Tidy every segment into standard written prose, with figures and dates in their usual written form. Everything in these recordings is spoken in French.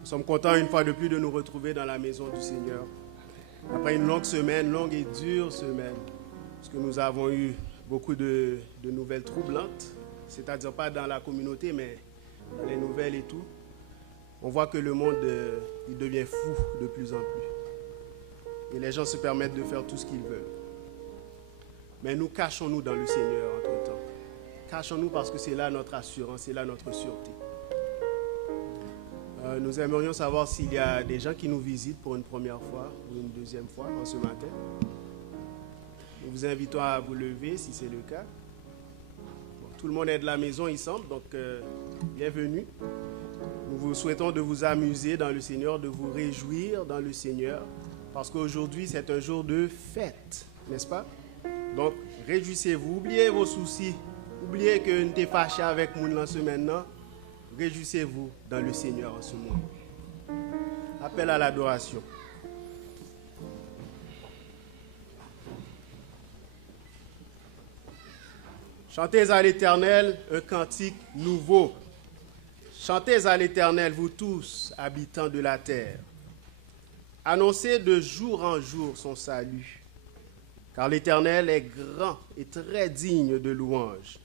Nous sommes contents une fois de plus de nous retrouver dans la maison du Seigneur. Après une longue semaine, longue et dure semaine, parce que nous avons eu beaucoup de nouvelles troublantes, c'est-à-dire pas dans la communauté, mais dans les nouvelles et tout. On voit que le monde il devient fou de plus en plus. Et les gens se permettent de faire tout ce qu'ils veulent. Mais nous cachons-nous dans le Seigneur entre-temps. Cachons-nous parce que c'est là notre assurance, c'est là notre sûreté. Nous aimerions savoir s'il y a des gens qui nous visitent pour une première fois ou une deuxième fois en ce matin. Nous vous invitons à vous lever si c'est le cas. Bon, tout le monde est de la maison, il semble, donc bienvenue. Nous vous souhaitons de vous amuser dans le Seigneur, de vous réjouir dans le Seigneur, parce qu'aujourd'hui c'est un jour de fête, n'est-ce pas? Donc réjouissez-vous, oubliez vos soucis, oubliez que nous t'es fâché avec nous en ce maintenant. Réjouissez-vous dans le Seigneur en ce moment. Appel à l'adoration. Chantez à l'Éternel un cantique nouveau. Chantez à l'Éternel, vous tous, habitants de la terre. Annoncez de jour en jour son salut, car l'Éternel est grand et très digne de louange.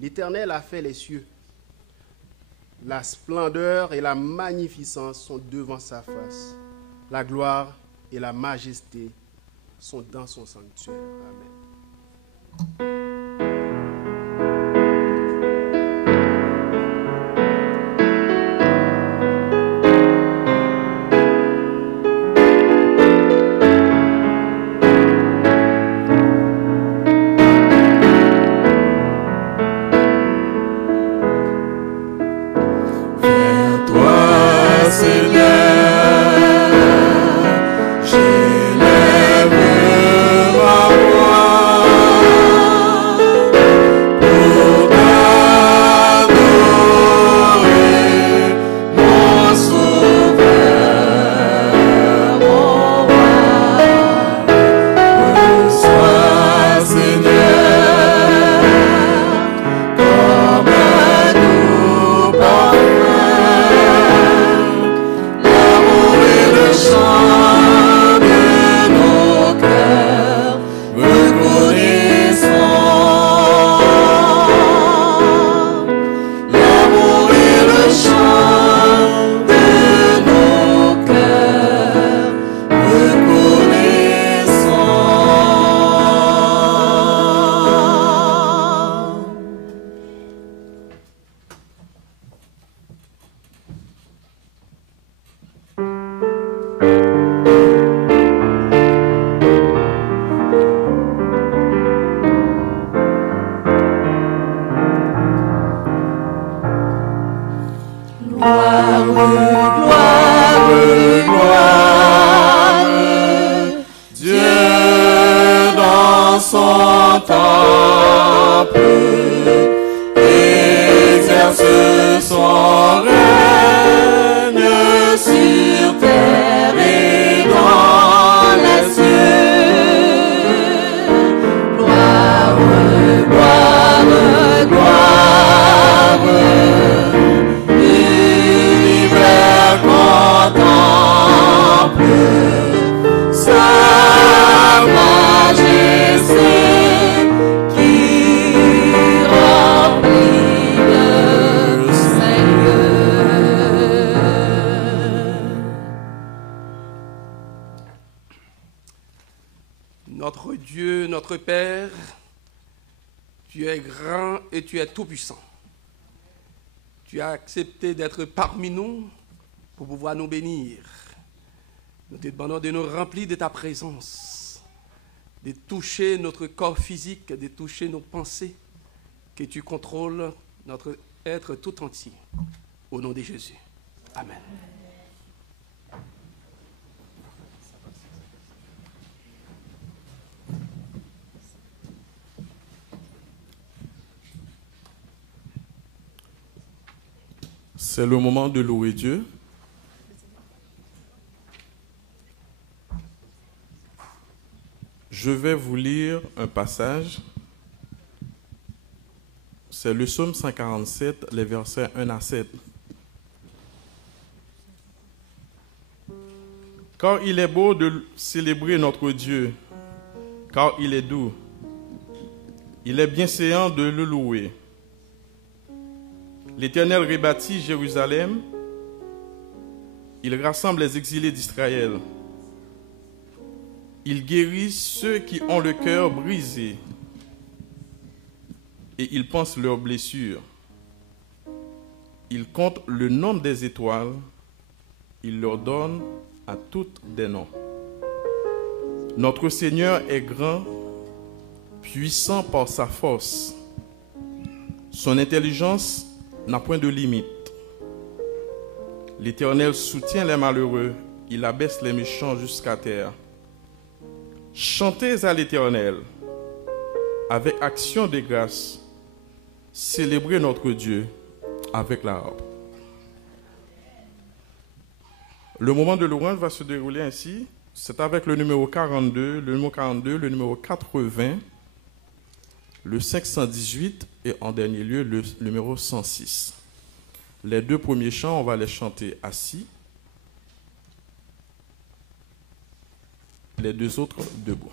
L'Éternel a fait les cieux. La splendeur et la magnificence sont devant sa face. La gloire et la majesté sont dans son sanctuaire. Amen. Notre Dieu, notre Père, tu es grand et tu es tout-puissant. Tu as accepté d'être parmi nous pour pouvoir nous bénir. Nous te demandons de nous remplir de ta présence, de toucher notre corps physique, de toucher nos pensées, que tu contrôles notre être tout entier. Au nom de Jésus. Amen. C'est le moment de louer Dieu. Je vais vous lire un passage. C'est le psaume 147, les versets 1 à 7. Car il est beau de célébrer notre Dieu, car il est doux. Il est bienséant de le louer. L'Éternel rebâtit Jérusalem. Il rassemble les exilés d'Israël. Il guérit ceux qui ont le cœur brisé et il pense leurs blessures. Il compte le nombre des étoiles. Il leur donne à toutes des noms. Notre Seigneur est grand, puissant par sa force. Son intelligence n'a point de limite. L'Éternel soutient les malheureux. Il abaisse les méchants jusqu'à terre. Chantez à l'Éternel avec action de grâce. Célébrez notre Dieu avec la harpe. Le moment de louange va se dérouler ainsi. C'est avec le numéro 42, le numéro 80, le 518 et en dernier lieu le numéro 106. Les deux premiers chants, on va les chanter assis. Les deux autres debout.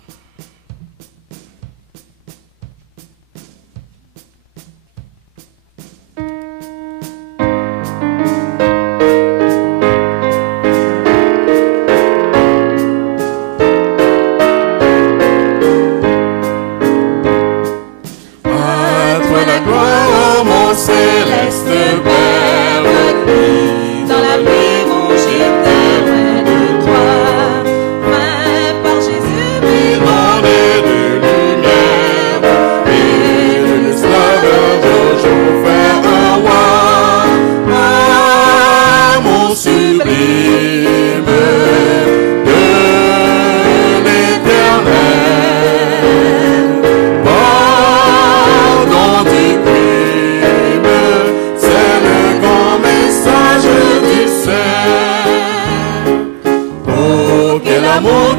Pardon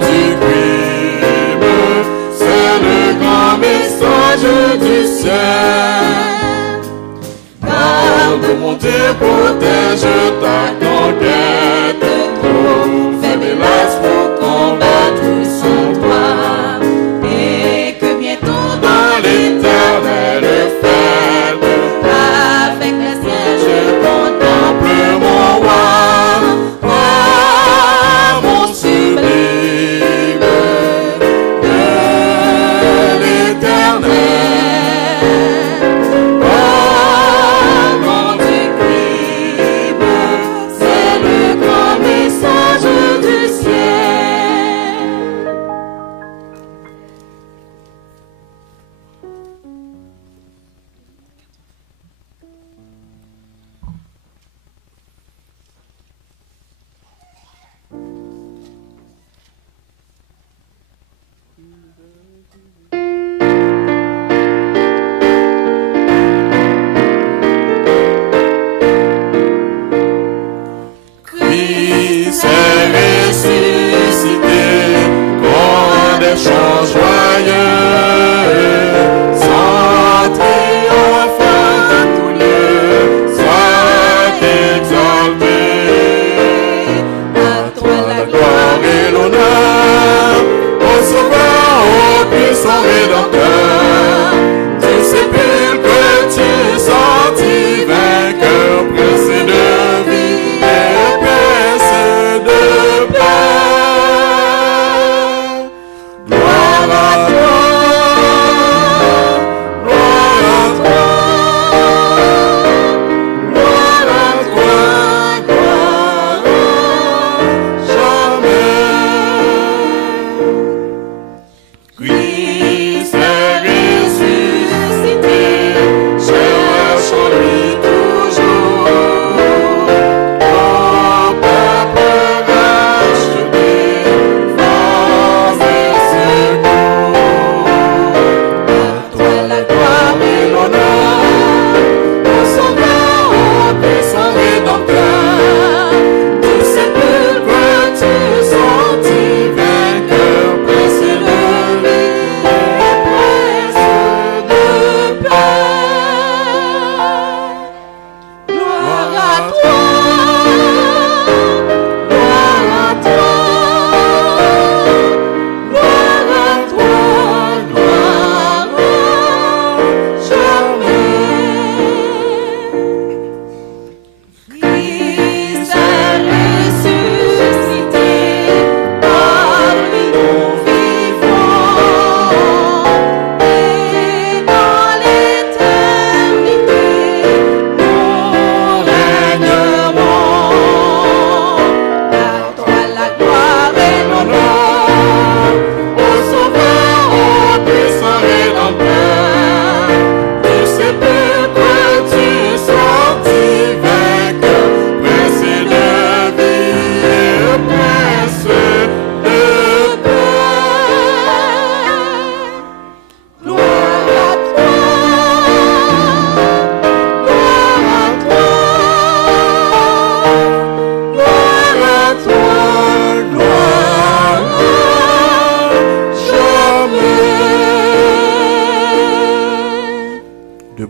du crime.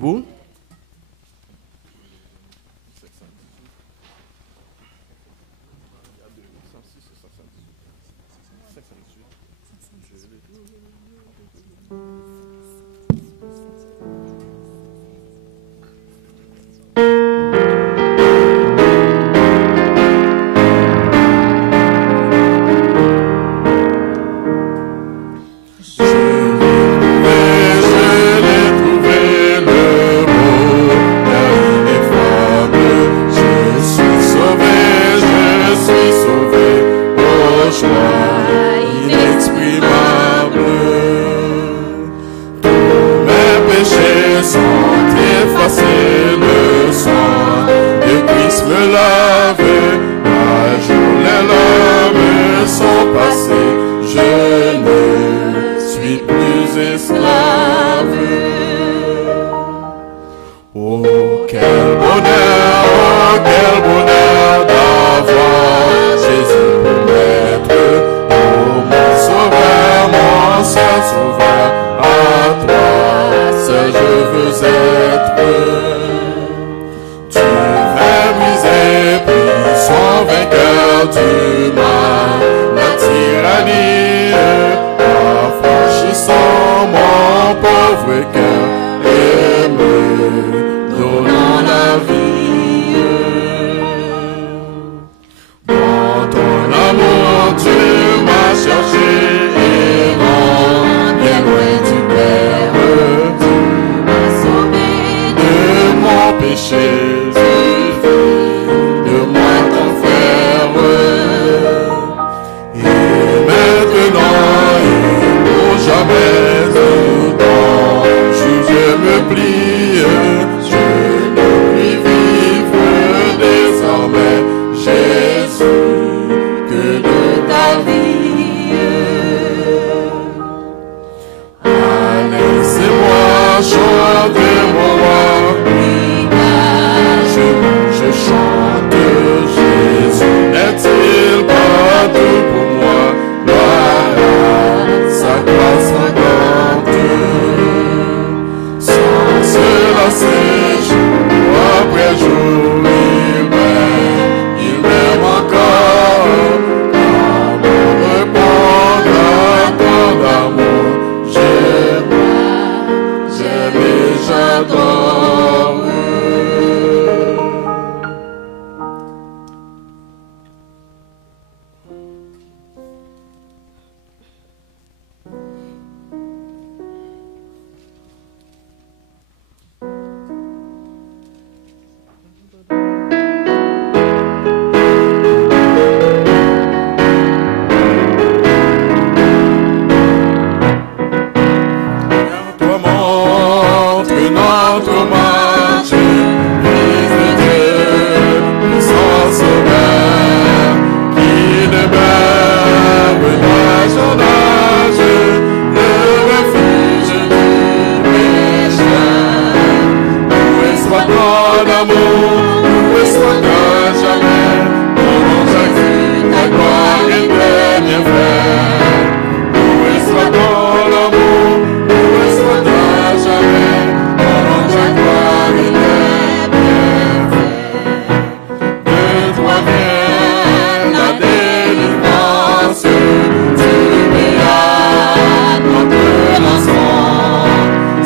debout.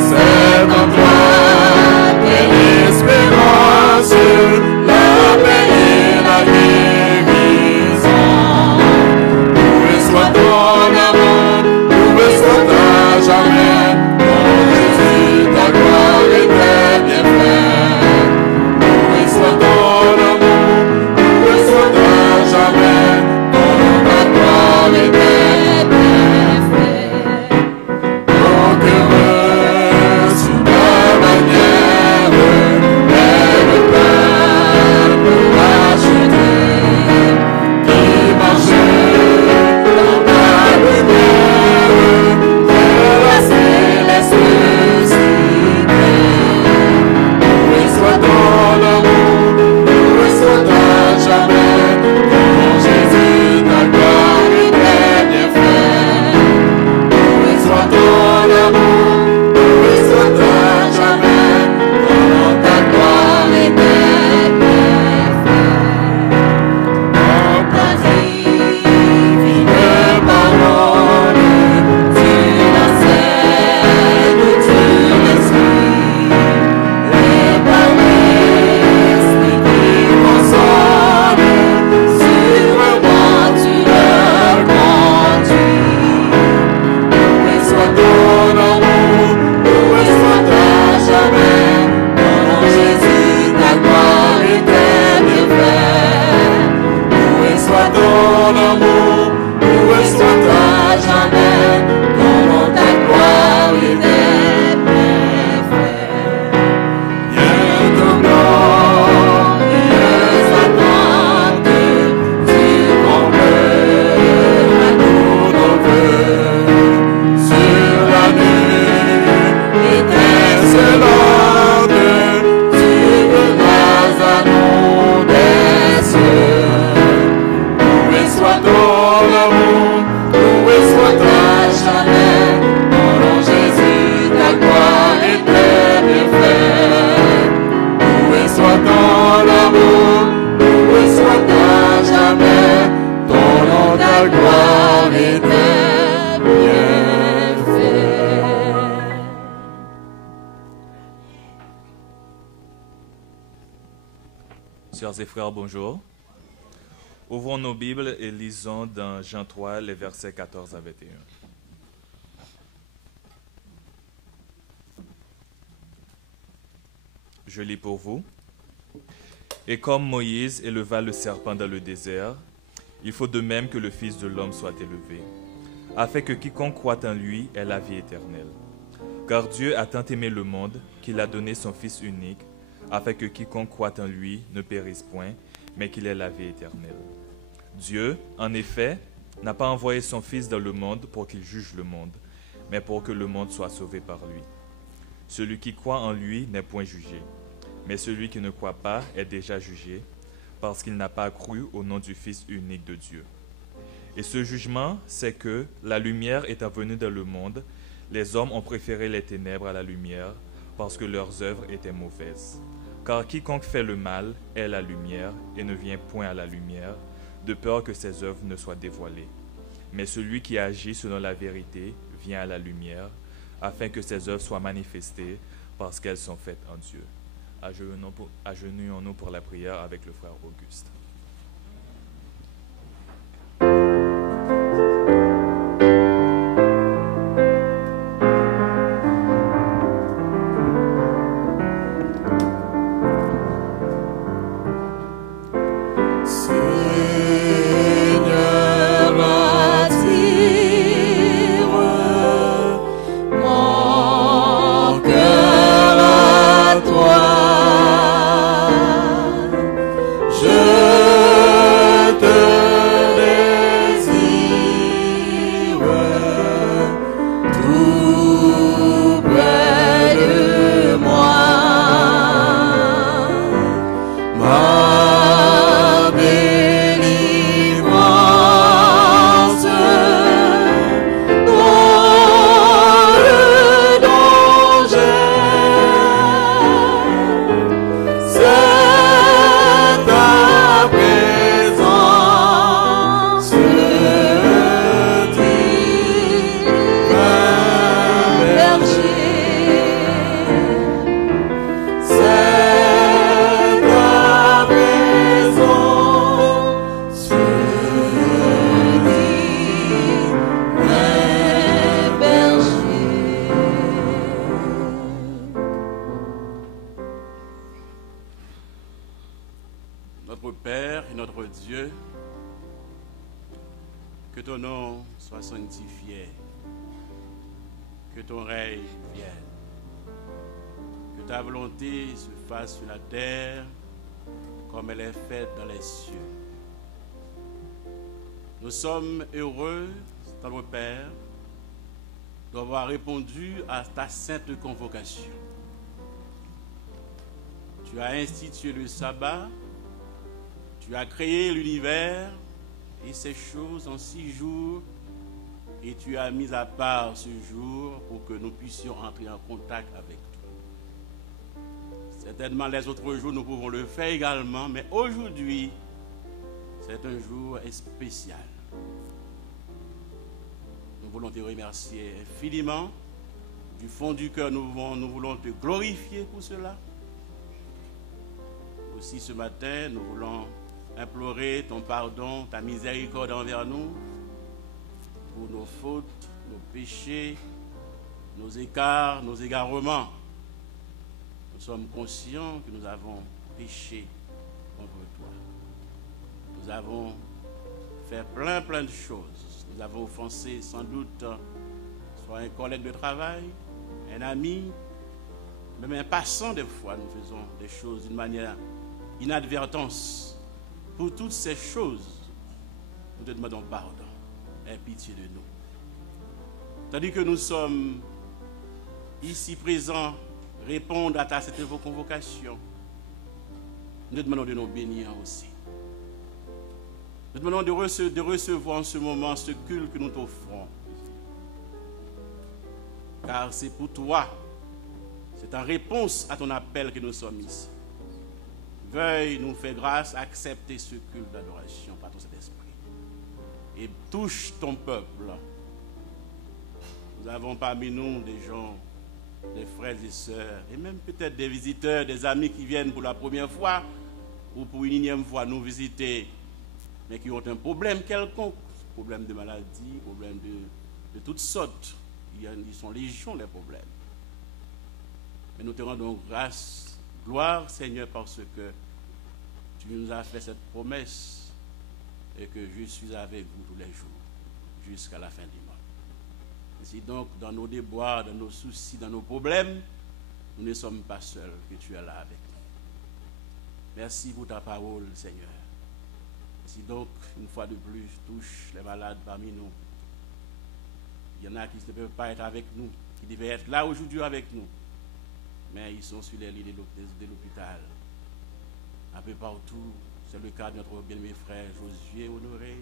C'est en toi, belle espérance. Sœurs et frères, bonjour. Ouvrons nos Bibles et lisons dans Jean 3, les versets 14 à 21. Je lis pour vous. Et comme Moïse éleva le serpent dans le désert, il faut de même que le Fils de l'homme soit élevé, afin que quiconque croit en lui ait la vie éternelle. Car Dieu a tant aimé le monde qu'il a donné son Fils unique, afin que quiconque croit en lui ne périsse point, mais qu'il ait la vie éternelle. Dieu, en effet, n'a pas envoyé son Fils dans le monde pour qu'il juge le monde, mais pour que le monde soit sauvé par lui. Celui qui croit en lui n'est point jugé, mais celui qui ne croit pas est déjà jugé, parce qu'il n'a pas cru au nom du Fils unique de Dieu. Et ce jugement, c'est que, la lumière étant venue dans le monde, les hommes ont préféré les ténèbres à la lumière, parce que leurs œuvres étaient mauvaises. Car quiconque fait le mal est la lumière et ne vient point à la lumière, de peur que ses œuvres ne soient dévoilées. Mais celui qui agit selon la vérité vient à la lumière, afin que ses œuvres soient manifestées, parce qu'elles sont faites en Dieu. Agenouillons-nous pour la prière avec le frère Auguste. Notre Père et notre Dieu, que ton nom soit sanctifié, que ton règne vienne, que ta volonté se fasse sur la terre comme elle est faite dans les cieux. Nous sommes heureux, notre Père, d'avoir répondu à ta sainte convocation. Tu as institué le sabbat, tu as créé l'univers et ces choses en 6 jours, et tu as mis à part ce jour pour que nous puissions entrer en contact avec toi. Certainement les autres jours nous pouvons le faire également, mais aujourd'hui c'est un jour spécial. Nous voulons te remercier infiniment. Du fond du cœur, nous voulons te glorifier pour cela. Aussi ce matin, nous voulons implorer ton pardon, ta miséricorde envers nous, pour nos fautes, nos péchés, nos écarts, nos égarements. Nous sommes conscients que nous avons péché contre toi. Nous avons fait plein de choses. Nous avons offensé sans doute soit un collègue de travail, un ami, même un passant des fois, nous faisons des choses d'une manière inadvertance. Pour toutes ces choses, nous te demandons pardon. Aie pitié de nous. Tandis que nous sommes ici présents, répondre à ta cette convocation, nous te demandons de nous bénir aussi. Nous te demandons de recevoir en ce moment ce culte que nous t'offrons. Car c'est pour toi, c'est en réponse à ton appel que nous sommes ici. Veuille nous faire grâce, accepter ce culte d'adoration par ton Saint-Esprit. Et touche ton peuple. Nous avons parmi nous des gens, des frères et sœurs, et même peut-être des visiteurs, des amis qui viennent pour la première fois. ou pour une énième fois nous visiter, mais qui ont un problème quelconque, problème de maladie, problème de toutes sortes. Ils sont légion les problèmes. Mais nous te rendons grâce, gloire Seigneur, parce que tu nous as fait cette promesse et que je suis avec vous tous les jours, jusqu'à la fin du mois. Ainsi donc, dans nos déboires, dans nos soucis, dans nos problèmes, nous ne sommes pas seuls, que tu es là avec nous. Merci pour ta parole, Seigneur. Ainsi donc, une fois de plus, touche les malades parmi nous. Il y en a qui ne peuvent pas être avec nous, qui devaient être là aujourd'hui avec nous, mais ils sont sur les lits de l'hôpital. Un peu partout, c'est le cas de notre bien-aimé frère Josué Honoré,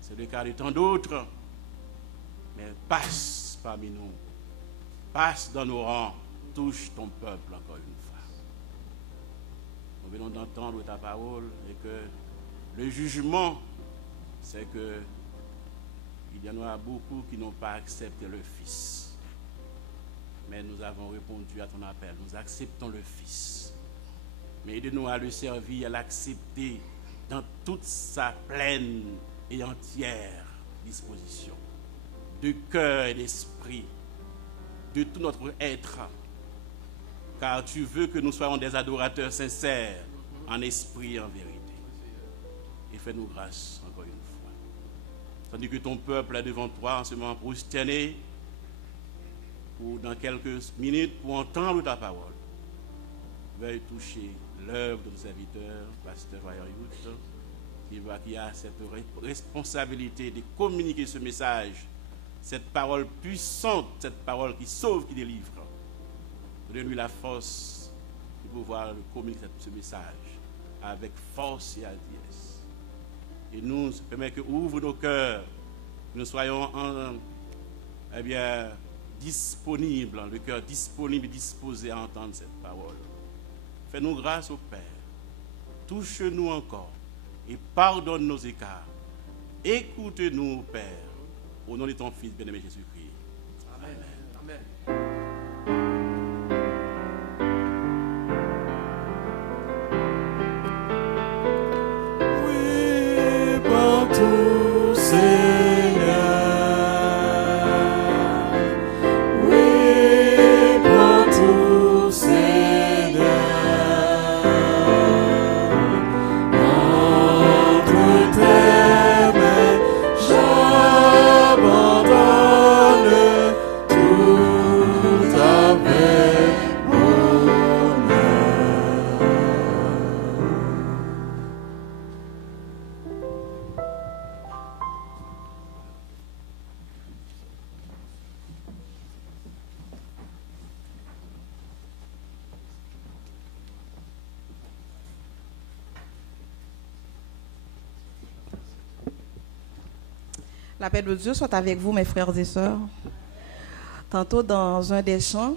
c'est le cas de tant d'autres. Mais passe parmi nous, passe dans nos rangs, touche ton peuple encore une fois. Nous venons d'entendre ta parole et que le jugement, c'est que il y en a beaucoup qui n'ont pas accepté le Fils. Mais nous avons répondu à ton appel, nous acceptons le Fils. Mais aide-nous à le servir, à l'accepter dans toute sa pleine et entière disposition, de cœur et d'esprit, de tout notre être. Car tu veux que nous soyons des adorateurs sincères, en esprit et en vérité. Et fais-nous grâce encore une fois. Tandis que ton peuple est devant toi en ce moment prosterné, pour dans quelques minutes, pour entendre ta parole, veuille toucher l'œuvre de nos serviteurs, pasteur Vaillard, qui a cette responsabilité de communiquer ce message, cette parole puissante, cette parole qui sauve, qui délivre. Donne-lui la force de pouvoir communiquer ce message avec force et hardiesse. Et nous, permet que ouvre nos cœurs, que nous soyons disponibles, le cœur disponible et disposé à entendre cette parole. Fais-nous grâce au Père. Touche-nous encore et pardonne nos écarts. Écoute-nous, Père, au nom de ton Fils bien-aimé Jésus-Christ. Amen. Amen. Oui, partout, Seigneur. Oui, partout, Seigneur. Entre tes mains, j'abandonne tout avec bonheur. La paix de Dieu soit avec vous, mes frères et sœurs. Tantôt, dans un des chants,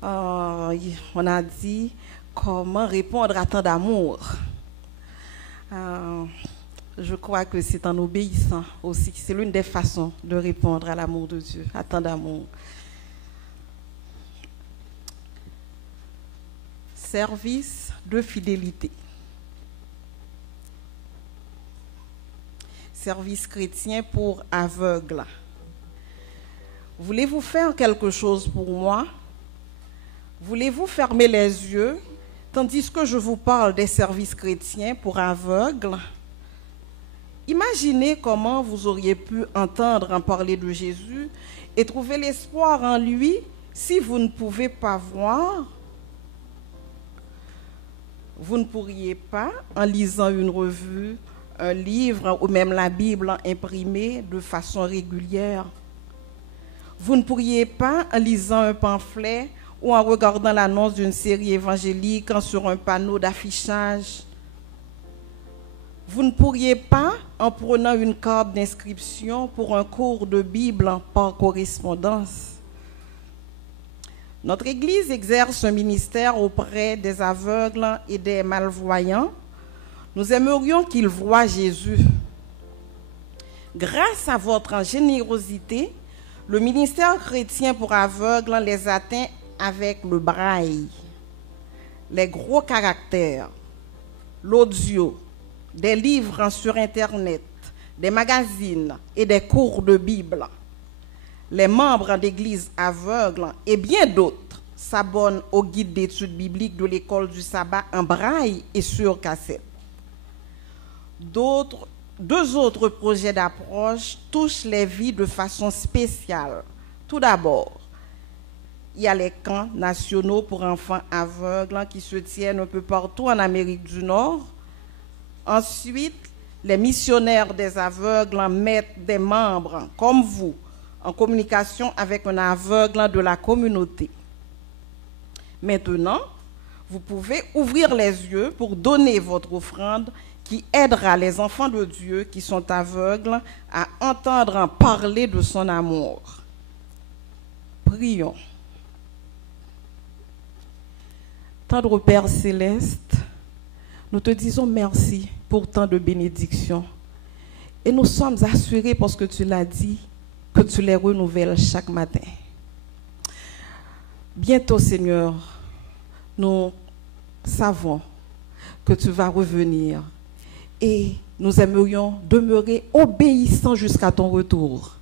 on a dit comment répondre à tant d'amour. Je crois que c'est en obéissant aussi. C'est l'une des façons de répondre à l'amour de Dieu, à tant d'amour. Service de fidélité. Service chrétien pour aveugles. Voulez-vous faire quelque chose pour moi? Voulez-vous fermer les yeux tandis que je vous parle des services chrétiens pour aveugles? Imaginez comment vous auriez pu entendre en parler de Jésus et trouver l'espoir en lui si vous ne pouvez pas voir. Vous ne pourriez pas, en lisant une revue, un livre ou même la Bible imprimée de façon régulière. Vous ne pourriez pas, en lisant un pamphlet ou en regardant l'annonce d'une série évangélique sur un panneau d'affichage. Vous ne pourriez pas, en prenant une carte d'inscription pour un cours de Bible par correspondance. Notre Église exerce un ministère auprès des aveugles et des malvoyants. Nous aimerions qu'ils voient Jésus. Grâce à votre générosité, le ministère chrétien pour aveugles les atteint avec le braille, les gros caractères. l'audio, des livres sur Internet, des magazines et des cours de Bible. Les membres d'églises aveugles et bien d'autres s'abonnent au guide d'études bibliques de l'école du sabbat en braille et sur cassette. Deux autres projets d'approche touchent les vies de façon spéciale. Tout d'abord, il y a les camps nationaux pour enfants aveugles qui se tiennent un peu partout en Amérique du Nord. Ensuite, les missionnaires des aveugles mettent des membres comme vous en communication avec un aveugle de la communauté. Maintenant, vous pouvez ouvrir les yeux pour donner votre offrande qui aidera les enfants de Dieu qui sont aveugles à entendre parler de son amour. Prions. Tendre Père céleste, nous te disons merci pour tant de bénédictions. Et nous sommes assurés, parce que tu l'as dit, que tu les renouvelles chaque matin. Bientôt, Seigneur, nous savons que tu vas revenir. Et nous aimerions demeurer obéissants jusqu'à ton retour.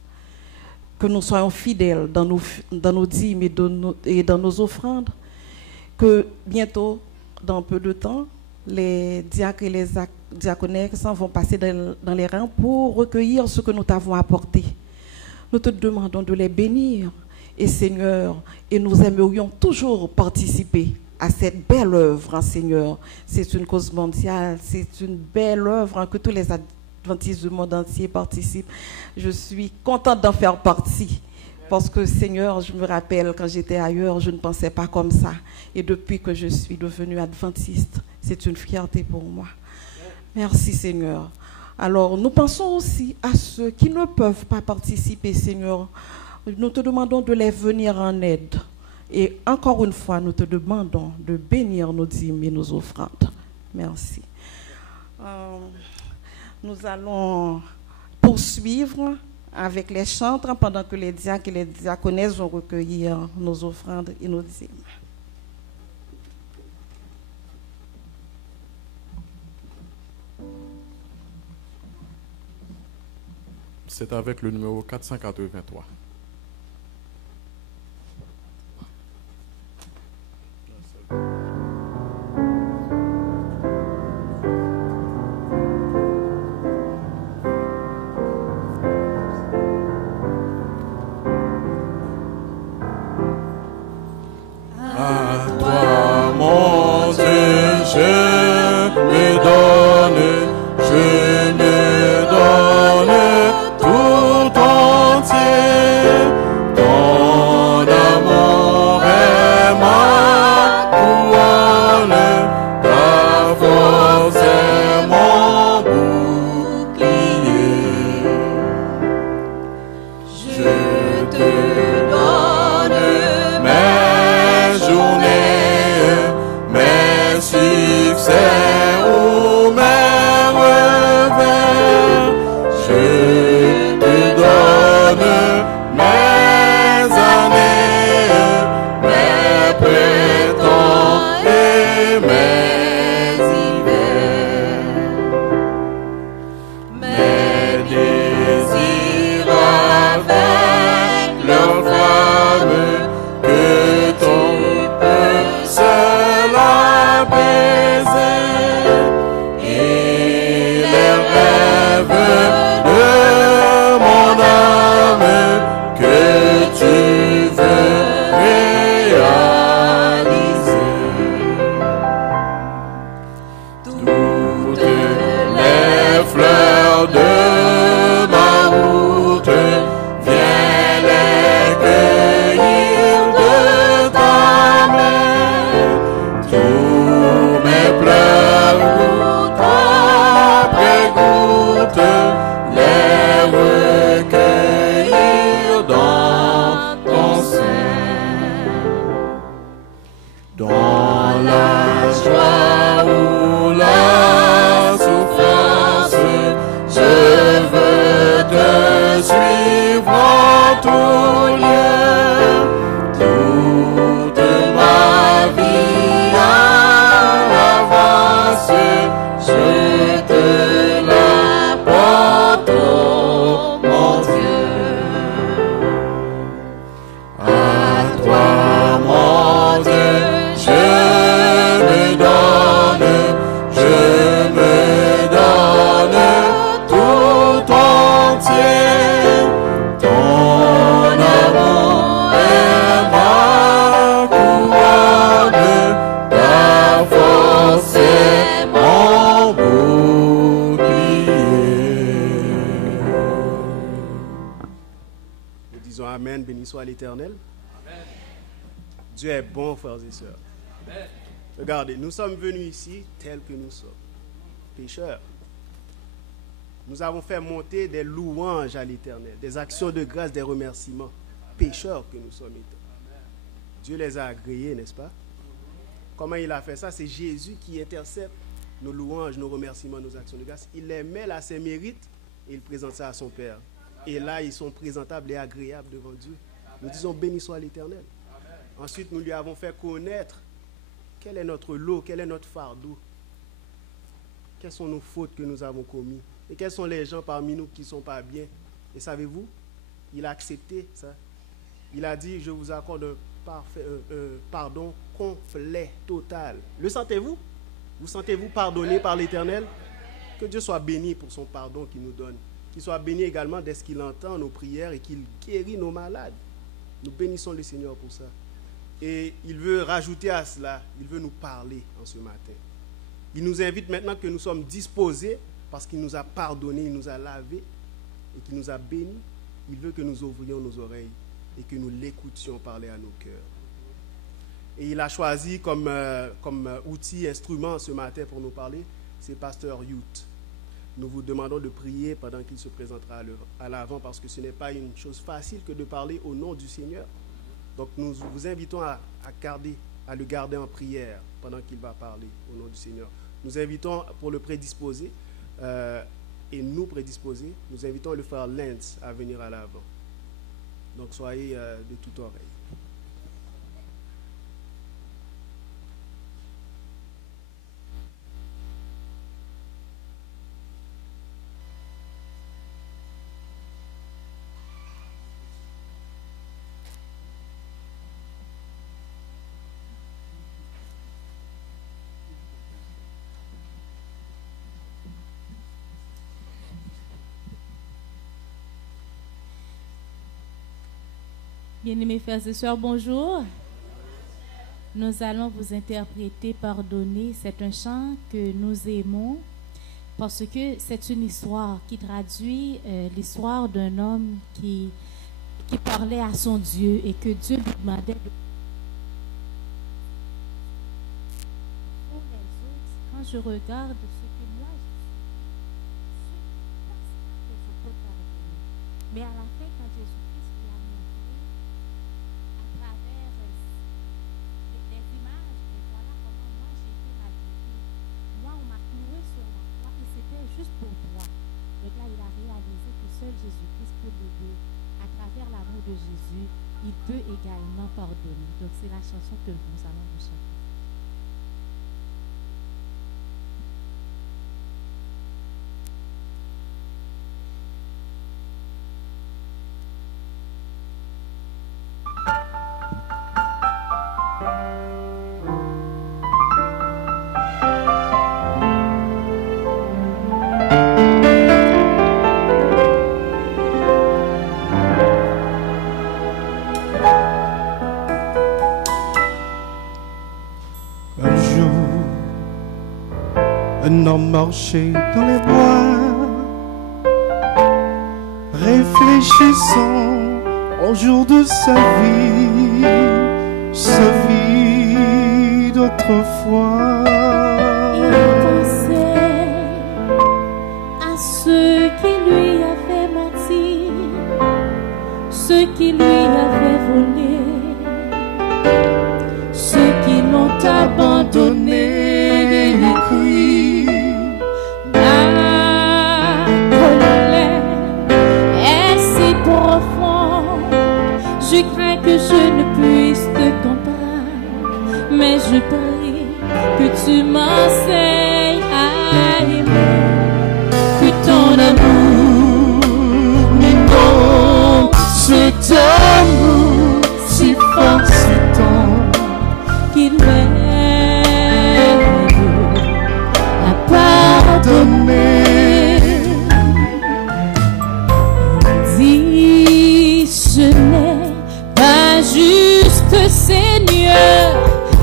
Que nous soyons fidèles dans nos dîmes et dans nos offrandes. Que bientôt, dans peu de temps, les diacres et les diaconesses vont passer dans les rangs pour recueillir ce que nous t'avons apporté. Nous te demandons de les bénir. Et Seigneur, et nous aimerions toujours participer à cette belle œuvre, Seigneur. C'est une cause mondiale, c'est une belle œuvre que tous les adventistes du monde entier participent. Je suis contente d'en faire partie. Parce que, Seigneur, je me rappelle, quand j'étais ailleurs, je ne pensais pas comme ça. Et depuis que je suis devenue adventiste, c'est une fierté pour moi. Merci, Seigneur. Alors, nous pensons aussi à ceux qui ne peuvent pas participer, Seigneur. Nous te demandons de les venir en aide. Et encore une fois, nous te demandons de bénir nos dîmes et nos offrandes. Merci. Nous allons poursuivre avec les chantres pendant que les diacres et les diaconesses vont recueillir nos offrandes et nos dîmes. C'est avec le numéro 483. Tout entier. Béni soit l'Éternel. Dieu est bon, frères et sœurs. Amen. Regardez, nous sommes venus ici tels que nous sommes, pécheurs. Nous avons fait monter des louanges à l'Éternel, des actions de grâce, des remerciements, pécheurs que nous sommes étant. Dieu les a agréés, n'est-ce pas? Comment il a fait ça? C'est Jésus qui intercède nos louanges, nos remerciements, nos actions de grâce. Il les mêle à ses mérites et il présente ça à son Père. Et là, ils sont présentables et agréables devant Dieu. Nous disons béni soit l'Éternel. Ensuite, nous lui avons fait connaître quel est notre lot, quel est notre fardeau, quelles sont nos fautes que nous avons commises et quels sont les gens parmi nous qui ne sont pas bien. Et savez-vous, il a accepté ça. Il a dit, je vous accorde un pardon complet, total. Le sentez-vous? Vous sentez-vous pardonné par l'Éternel? Que Dieu soit béni pour son pardon qu'il nous donne. Qu'il soit béni également dès qu'il entend nos prières et qu'il guérit nos malades. Nous bénissons le Seigneur pour ça. Et il veut rajouter à cela, il veut nous parler en ce matin. Il nous invite maintenant que nous sommes disposés, parce qu'il nous a pardonné, il nous a lavé et qu'il nous a bénis. Il veut que nous ouvrions nos oreilles et que nous l'écoutions parler à nos cœurs. Et il a choisi comme outil, instrument ce matin pour nous parler, c'est Pasteur Youth. Nous vous demandons de prier pendant qu'il se présentera à l'avant, parce que ce n'est pas une chose facile que de parler au nom du Seigneur. Donc nous vous invitons à le garder en prière pendant qu'il va parler au nom du Seigneur. Nous invitons pour le prédisposer et nous prédisposer, nous invitons le frère Lentz à venir à l'avant. Donc soyez de toute oreille. Bien-aimés frères et sœurs, bonjour. Nous allons vous interpréter Pardonner. C'est un chant que nous aimons parce que c'est une histoire qui traduit l'histoire d'un homme qui parlait à son Dieu et que Dieu lui demandait de... Quand je regarde ce que moi je suis, je pense que je peux pardonner. Mais à la fin, quand Jésus-Christ l'a montré à travers des images, et voilà comment moi j'ai été maltraité. Moi, on m'a cloué sur la croix et c'était juste pour toi. Donc là, il a réalisé que seul Jésus-Christ peut l'aider. À travers l'amour de Jésus, il peut également pardonner. Donc c'est la chanson que nous allons vous chanter. Un homme marchait dans les bois, réfléchissant au jour de sa vie d'autrefois. Il pensait à ceux qui lui avaient menti, ceux qui lui avaient volé, ceux qui l'ont abandonné. Que je ne puisse te comprendre, mais je prie que tu m'enseignes à aimer, que ton amour me montre cet amour si fort, si tendre, qu'il m'aide à pardonner. Dis, ce n'est pas juste, Seigneur,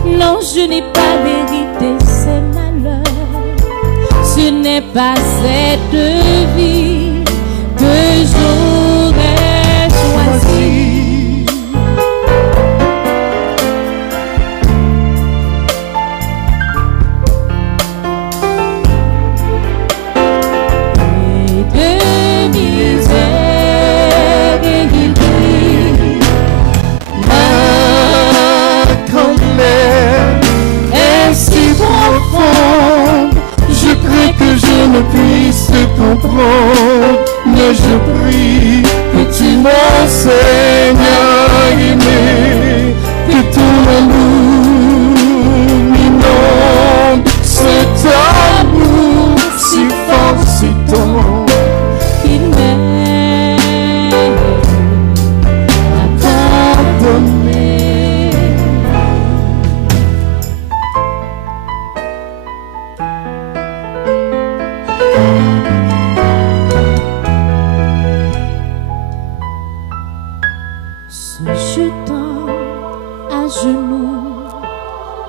non, je n'ai pas mérité ces malheurs. Ce n'est pas cette vie que j'aurais choisie.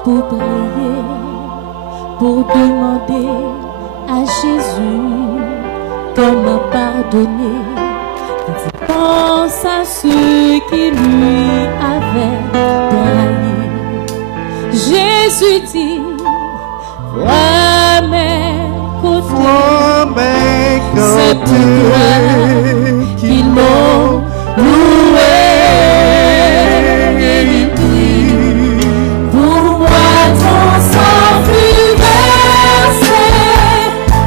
pour prier, pour demander à Jésus comment pardonner. Il pense à ceux qui lui avaient trahi. Jésus dit, vois mes côtés, c'est pour toi qu'ils m'ont loué. Et il dit, pour moi ton sang fut versé,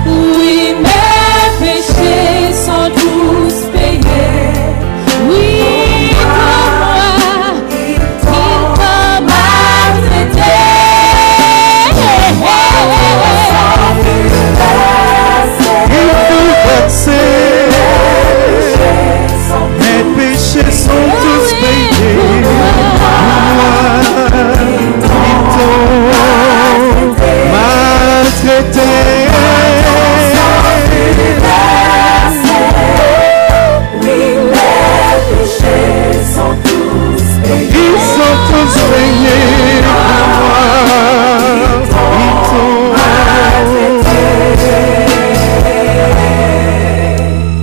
oui mes péchés sont tous payés. Oui, pour moi, il t'a maltraité. Mes péchés sont tous payés. Ils t'ont maltraité. Ils sont tous payés pour moi. Ils t'ont maltraité.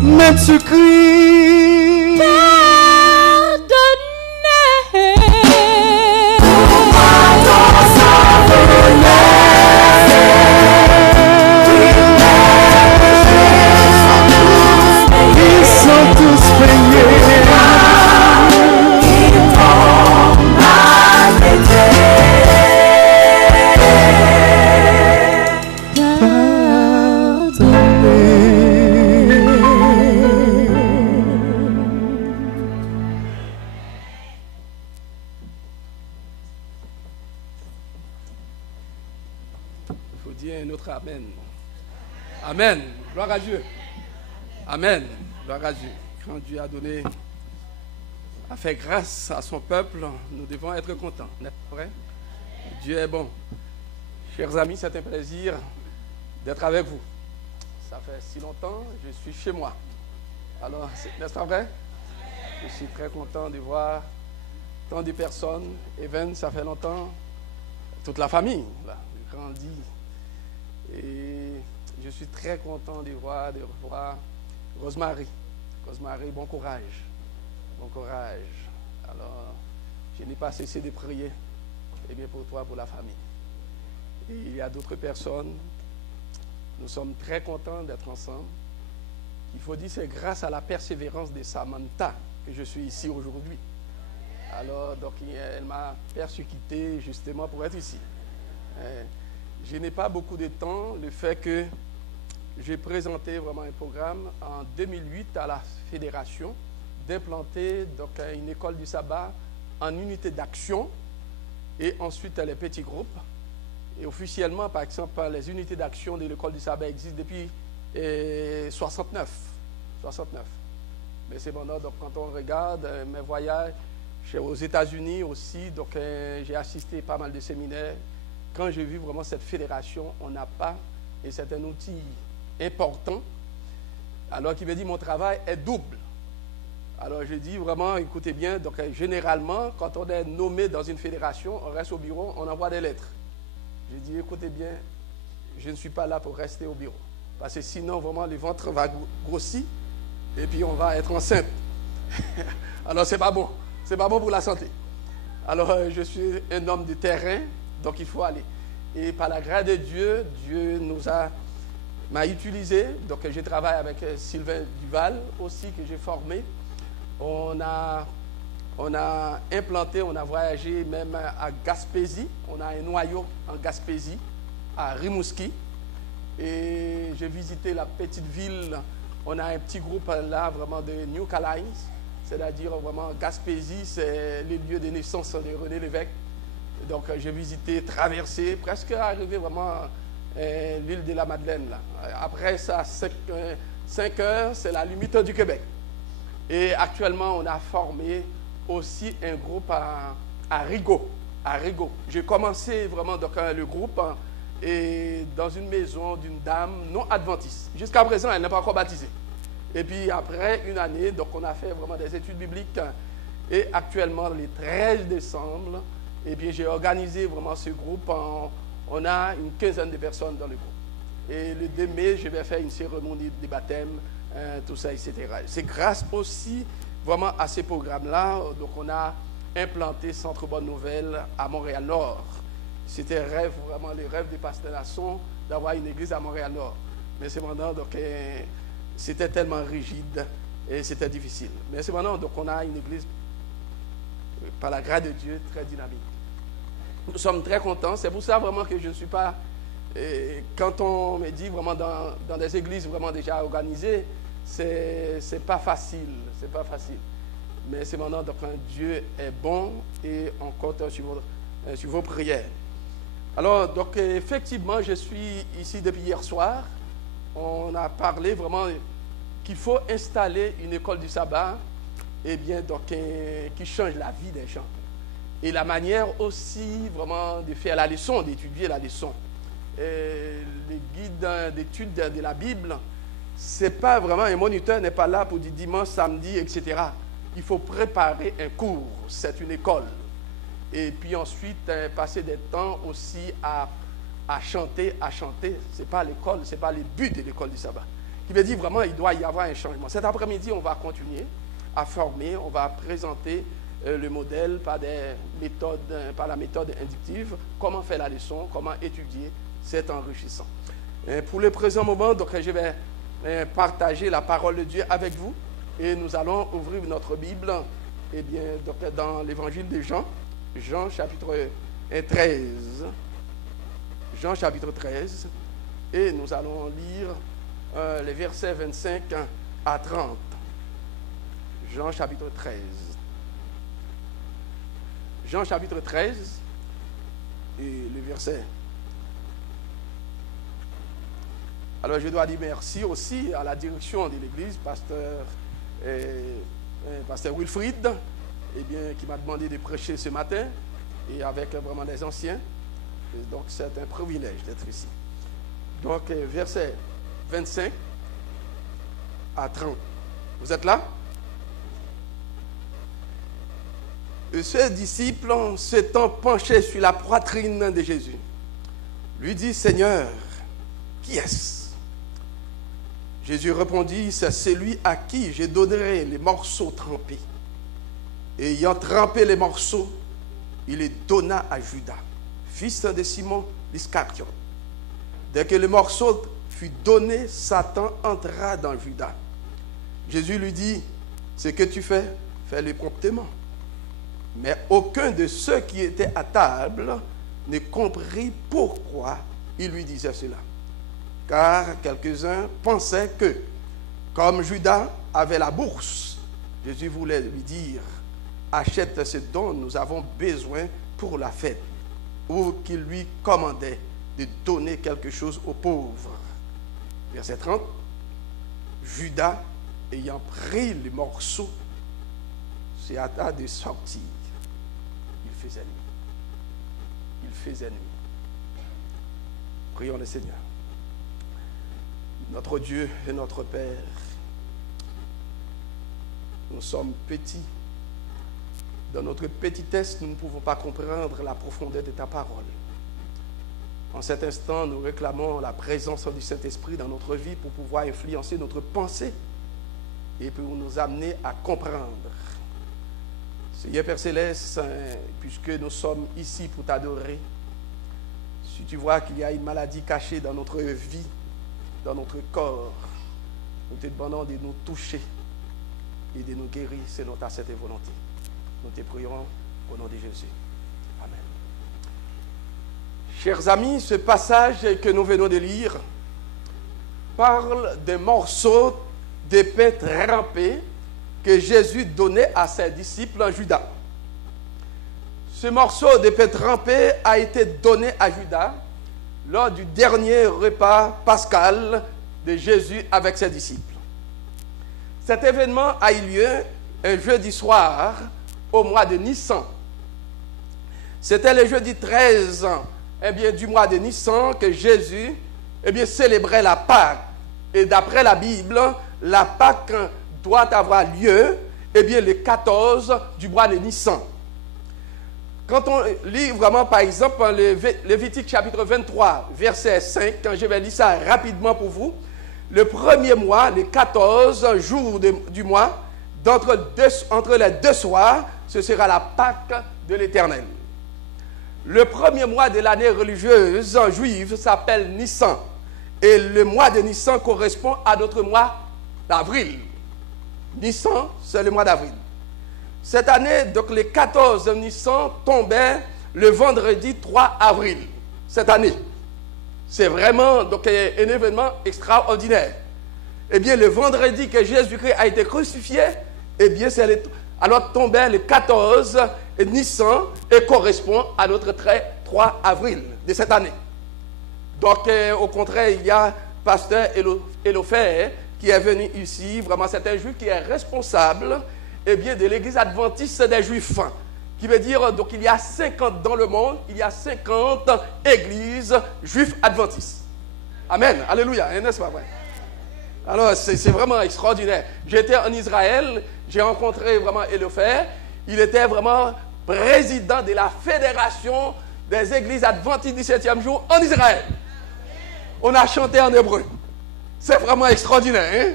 Mais tu cries. Ils sont tous payés. Il faut dire un autre Amen. Amen. Gloire à Dieu. Amen. Gloire à Dieu. Quand Dieu a fait grâce à son peuple, nous devons être contents. N'est-ce pas vrai? Dieu est bon. Chers amis, c'est un plaisir d'être avec vous. Ça fait si longtemps, je suis chez moi. Alors, n'est-ce pas vrai? Je suis très content de voir tant de personnes. Even, ça fait longtemps. Toute la famille, là, grandit. Et je suis très content de revoir Rosemary. Rosemary, bon courage. Bon courage. Alors, je n'ai pas cessé de prier. Et bien pour toi, pour la famille. Et il y a d'autres personnes. Nous sommes très contents d'être ensemble. Il faut dire que c'est grâce à la persévérance de Samantha que je suis ici aujourd'hui. Alors, donc, elle m'a persécuté justement pour être ici. Je n'ai pas beaucoup de temps. Le fait que j'ai présenté vraiment un programme en 2008 à la fédération d'implanter donc une école du sabbat en unité d'action et ensuite les petits groupes. Et officiellement, par exemple, les unités d'action de l'école du sabbat existent depuis 69. Mais c'est bon, donc quand on regarde mes voyages aux États-Unis aussi, donc j'ai assisté à pas mal de séminaires. Quand j'ai vu vraiment cette fédération, on n'a pas, et c'est un outil important, alors qui me dit mon travail est double. Alors je dis vraiment, écoutez bien, donc généralement, quand on est nommé dans une fédération, on reste au bureau, on envoie des lettres. Je dis, écoutez bien, je ne suis pas là pour rester au bureau. Parce que sinon, vraiment, le ventre va grossir et puis on va être enceinte. Alors, c'est pas bon. C'est pas bon pour la santé. Alors, je suis un homme de terrain, donc il faut aller. Et par la grâce de Dieu, Dieu m'a utilisé. Donc, je travaille avec Sylvain Duval aussi, que j'ai formé. On a implanté, on a voyagé même à Gaspésie. On a un noyau en Gaspésie, à Rimouski. Et j'ai visité la petite ville. On a un petit groupe là, vraiment de New Calines. C'est-à-dire vraiment Gaspésie, c'est le lieu de naissance de René Lévesque. Donc j'ai visité, traversé, presque arrivé vraiment l'île de la Madeleine. Là. Après ça, 5 heures, c'est la limite du Québec. Et actuellement, on a formé aussi un groupe à Rigaud. J'ai commencé vraiment donc, le groupe et dans une maison d'une dame non adventiste. Jusqu'à présent, elle n'est pas encore baptisée. Et puis après une année, donc on a fait vraiment des études bibliques. Et actuellement, le 13 décembre, Et bien, j'ai organisé vraiment ce groupe. On a une quinzaine de personnes dans le groupe. Et le 2 mai, je vais faire une cérémonie de baptême, tout ça, etc. C'est grâce aussi vraiment à ces programmes-là. Donc, on a implanté Centre Bonne Nouvelle à Montréal-Nord. C'était vraiment le rêve de Pasteur Lasson d'avoir une église à Montréal-Nord. Mais c'est maintenant, donc, c'était tellement rigide et c'était difficile. Mais c'est maintenant, donc, on a une église, par la grâce de Dieu, très dynamique. Nous sommes très contents. C'est pour ça vraiment que je ne suis pas... quand on me dit vraiment dans des églises vraiment déjà organisées, c'est pas facile. C'est pas facile. Mais c'est maintenant, donc, Dieu est bon et on compte sur vos prières. Alors, donc, effectivement, je suis ici depuis hier soir. On a parlé vraiment qu'il faut installer une école du sabbat, et bien, donc, qui change la vie des gens. Et la manière aussi, vraiment, de faire la leçon, d'étudier la leçon. Les guides d'études de la Bible, c'est pas vraiment, un moniteur n'est pas là pour dire dimanche, samedi, etc. Il faut préparer un cours, c'est une école. Et puis ensuite, passer des temps aussi à chanter. Ce n'est pas l'école, ce n'est pas le but de l'école du sabbat. Il veut dire vraiment, il doit y avoir un changement. Cet après-midi, on va continuer à former, on va présenter le modèle par la méthode inductive, comment faire la leçon, comment étudier, c'est enrichissant. Pour le présent moment, donc, je vais partager la parole de Dieu avec vous et nous allons ouvrir notre Bible bien, donc, dans l'évangile de Jean. Jean chapitre 13. Jean chapitre 13. Et nous allons lire les versets 25 à 30. Jean chapitre 13. Jean chapitre 13 et le verset. Alors je dois dire merci aussi à la direction de l'église, pasteur Wilfried, qui m'a demandé de prêcher ce matin, et avec vraiment des anciens. Et donc c'est un privilège d'être ici. Donc verset 25 à 30. Vous êtes là? Et ce disciple, s'étant penché sur la poitrine de Jésus, lui dit: Seigneur, qui est-ce? Jésus répondit: c'est celui à qui je donnerai les morceaux trempés. Et ayant trempé les morceaux, il les donna à Judas, fils de Simon l'Iscariote. Dès que le morceau fut donné, Satan entra dans Judas. Jésus lui dit: ce que tu fais, fais-le promptement. Mais aucun de ceux qui étaient à table ne comprit pourquoi il lui disait cela. Car quelques-uns pensaient que, comme Judas avait la bourse, Jésus voulait lui dire: achète ce dont nous avons besoin pour la fête, ou qu'il lui commandait de donner quelque chose aux pauvres. Verset 30. Judas, ayant pris le morceau, se hâta de sortir. Il faisait nuit. Il faisait nuit. Prions le Seigneur. Notre Dieu et notre Père, nous sommes petits. Dans notre petitesse, nous ne pouvons pas comprendre la profondeur de ta parole. En cet instant, nous réclamons la présence du Saint-Esprit dans notre vie pour pouvoir influencer notre pensée et pour nous amener à comprendre. Seigneur Père Céleste, puisque nous sommes ici pour t'adorer, si tu vois qu'il y a une maladie cachée dans notre vie, dans notre corps, nous te demandons de nous toucher et de nous guérir selon ta sainte volonté. Nous te prions au nom de Jésus. Amen. Chers amis, ce passage que nous venons de lire parle des morceaux de pain trempé que Jésus donnait à ses disciples en Judas. Ce morceau de pain trempé a été donné à Judas lors du dernier repas pascal de Jésus avec ses disciples. Cet événement a eu lieu un jeudi soir au mois de Nissan. C'était le jeudi 13 du mois de Nissan que Jésus célébrait la Pâque. Et d'après la Bible, la Pâque doit avoir lieu le 14 du mois de Nissan. quand on lit vraiment, par exemple, le Lévitique chapitre 23, verset 5, quand je vais lire ça rapidement pour vous, le premier mois, les 14 jours du mois, entre les deux soirs, ce sera la Pâque de l'Éternel. Le premier mois de l'année religieuse juive s'appelle Nissan. Et le mois de Nissan correspond à notre mois d'avril. Nissan, c'est le mois d'avril. Cette année, donc les 14 Nissan tombaient le vendredi 3 avril. Cette année. C'est vraiment donc, un événement extraordinaire. Eh bien, le vendredi que Jésus-Christ a été crucifié, eh bien, alors tombait le 14 Nissan et correspond à notre 3 avril de cette année. Donc, au contraire, il y a pasteur Elofer qui est venu ici. Vraiment, c'est un juif qui est responsable eh bien, de l'église adventiste des juifs. Qui veut dire, donc, il y a 50 dans le monde, il y a 50 églises juives adventistes. Amen. Alléluia. N'est-ce pas vrai? Alors, c'est vraiment extraordinaire. J'étais en Israël, j'ai rencontré vraiment Elofer. Il était vraiment président de la fédération des églises adventistes du 7e jour en Israël. On a chanté en hébreu. C'est vraiment extraordinaire. Hein?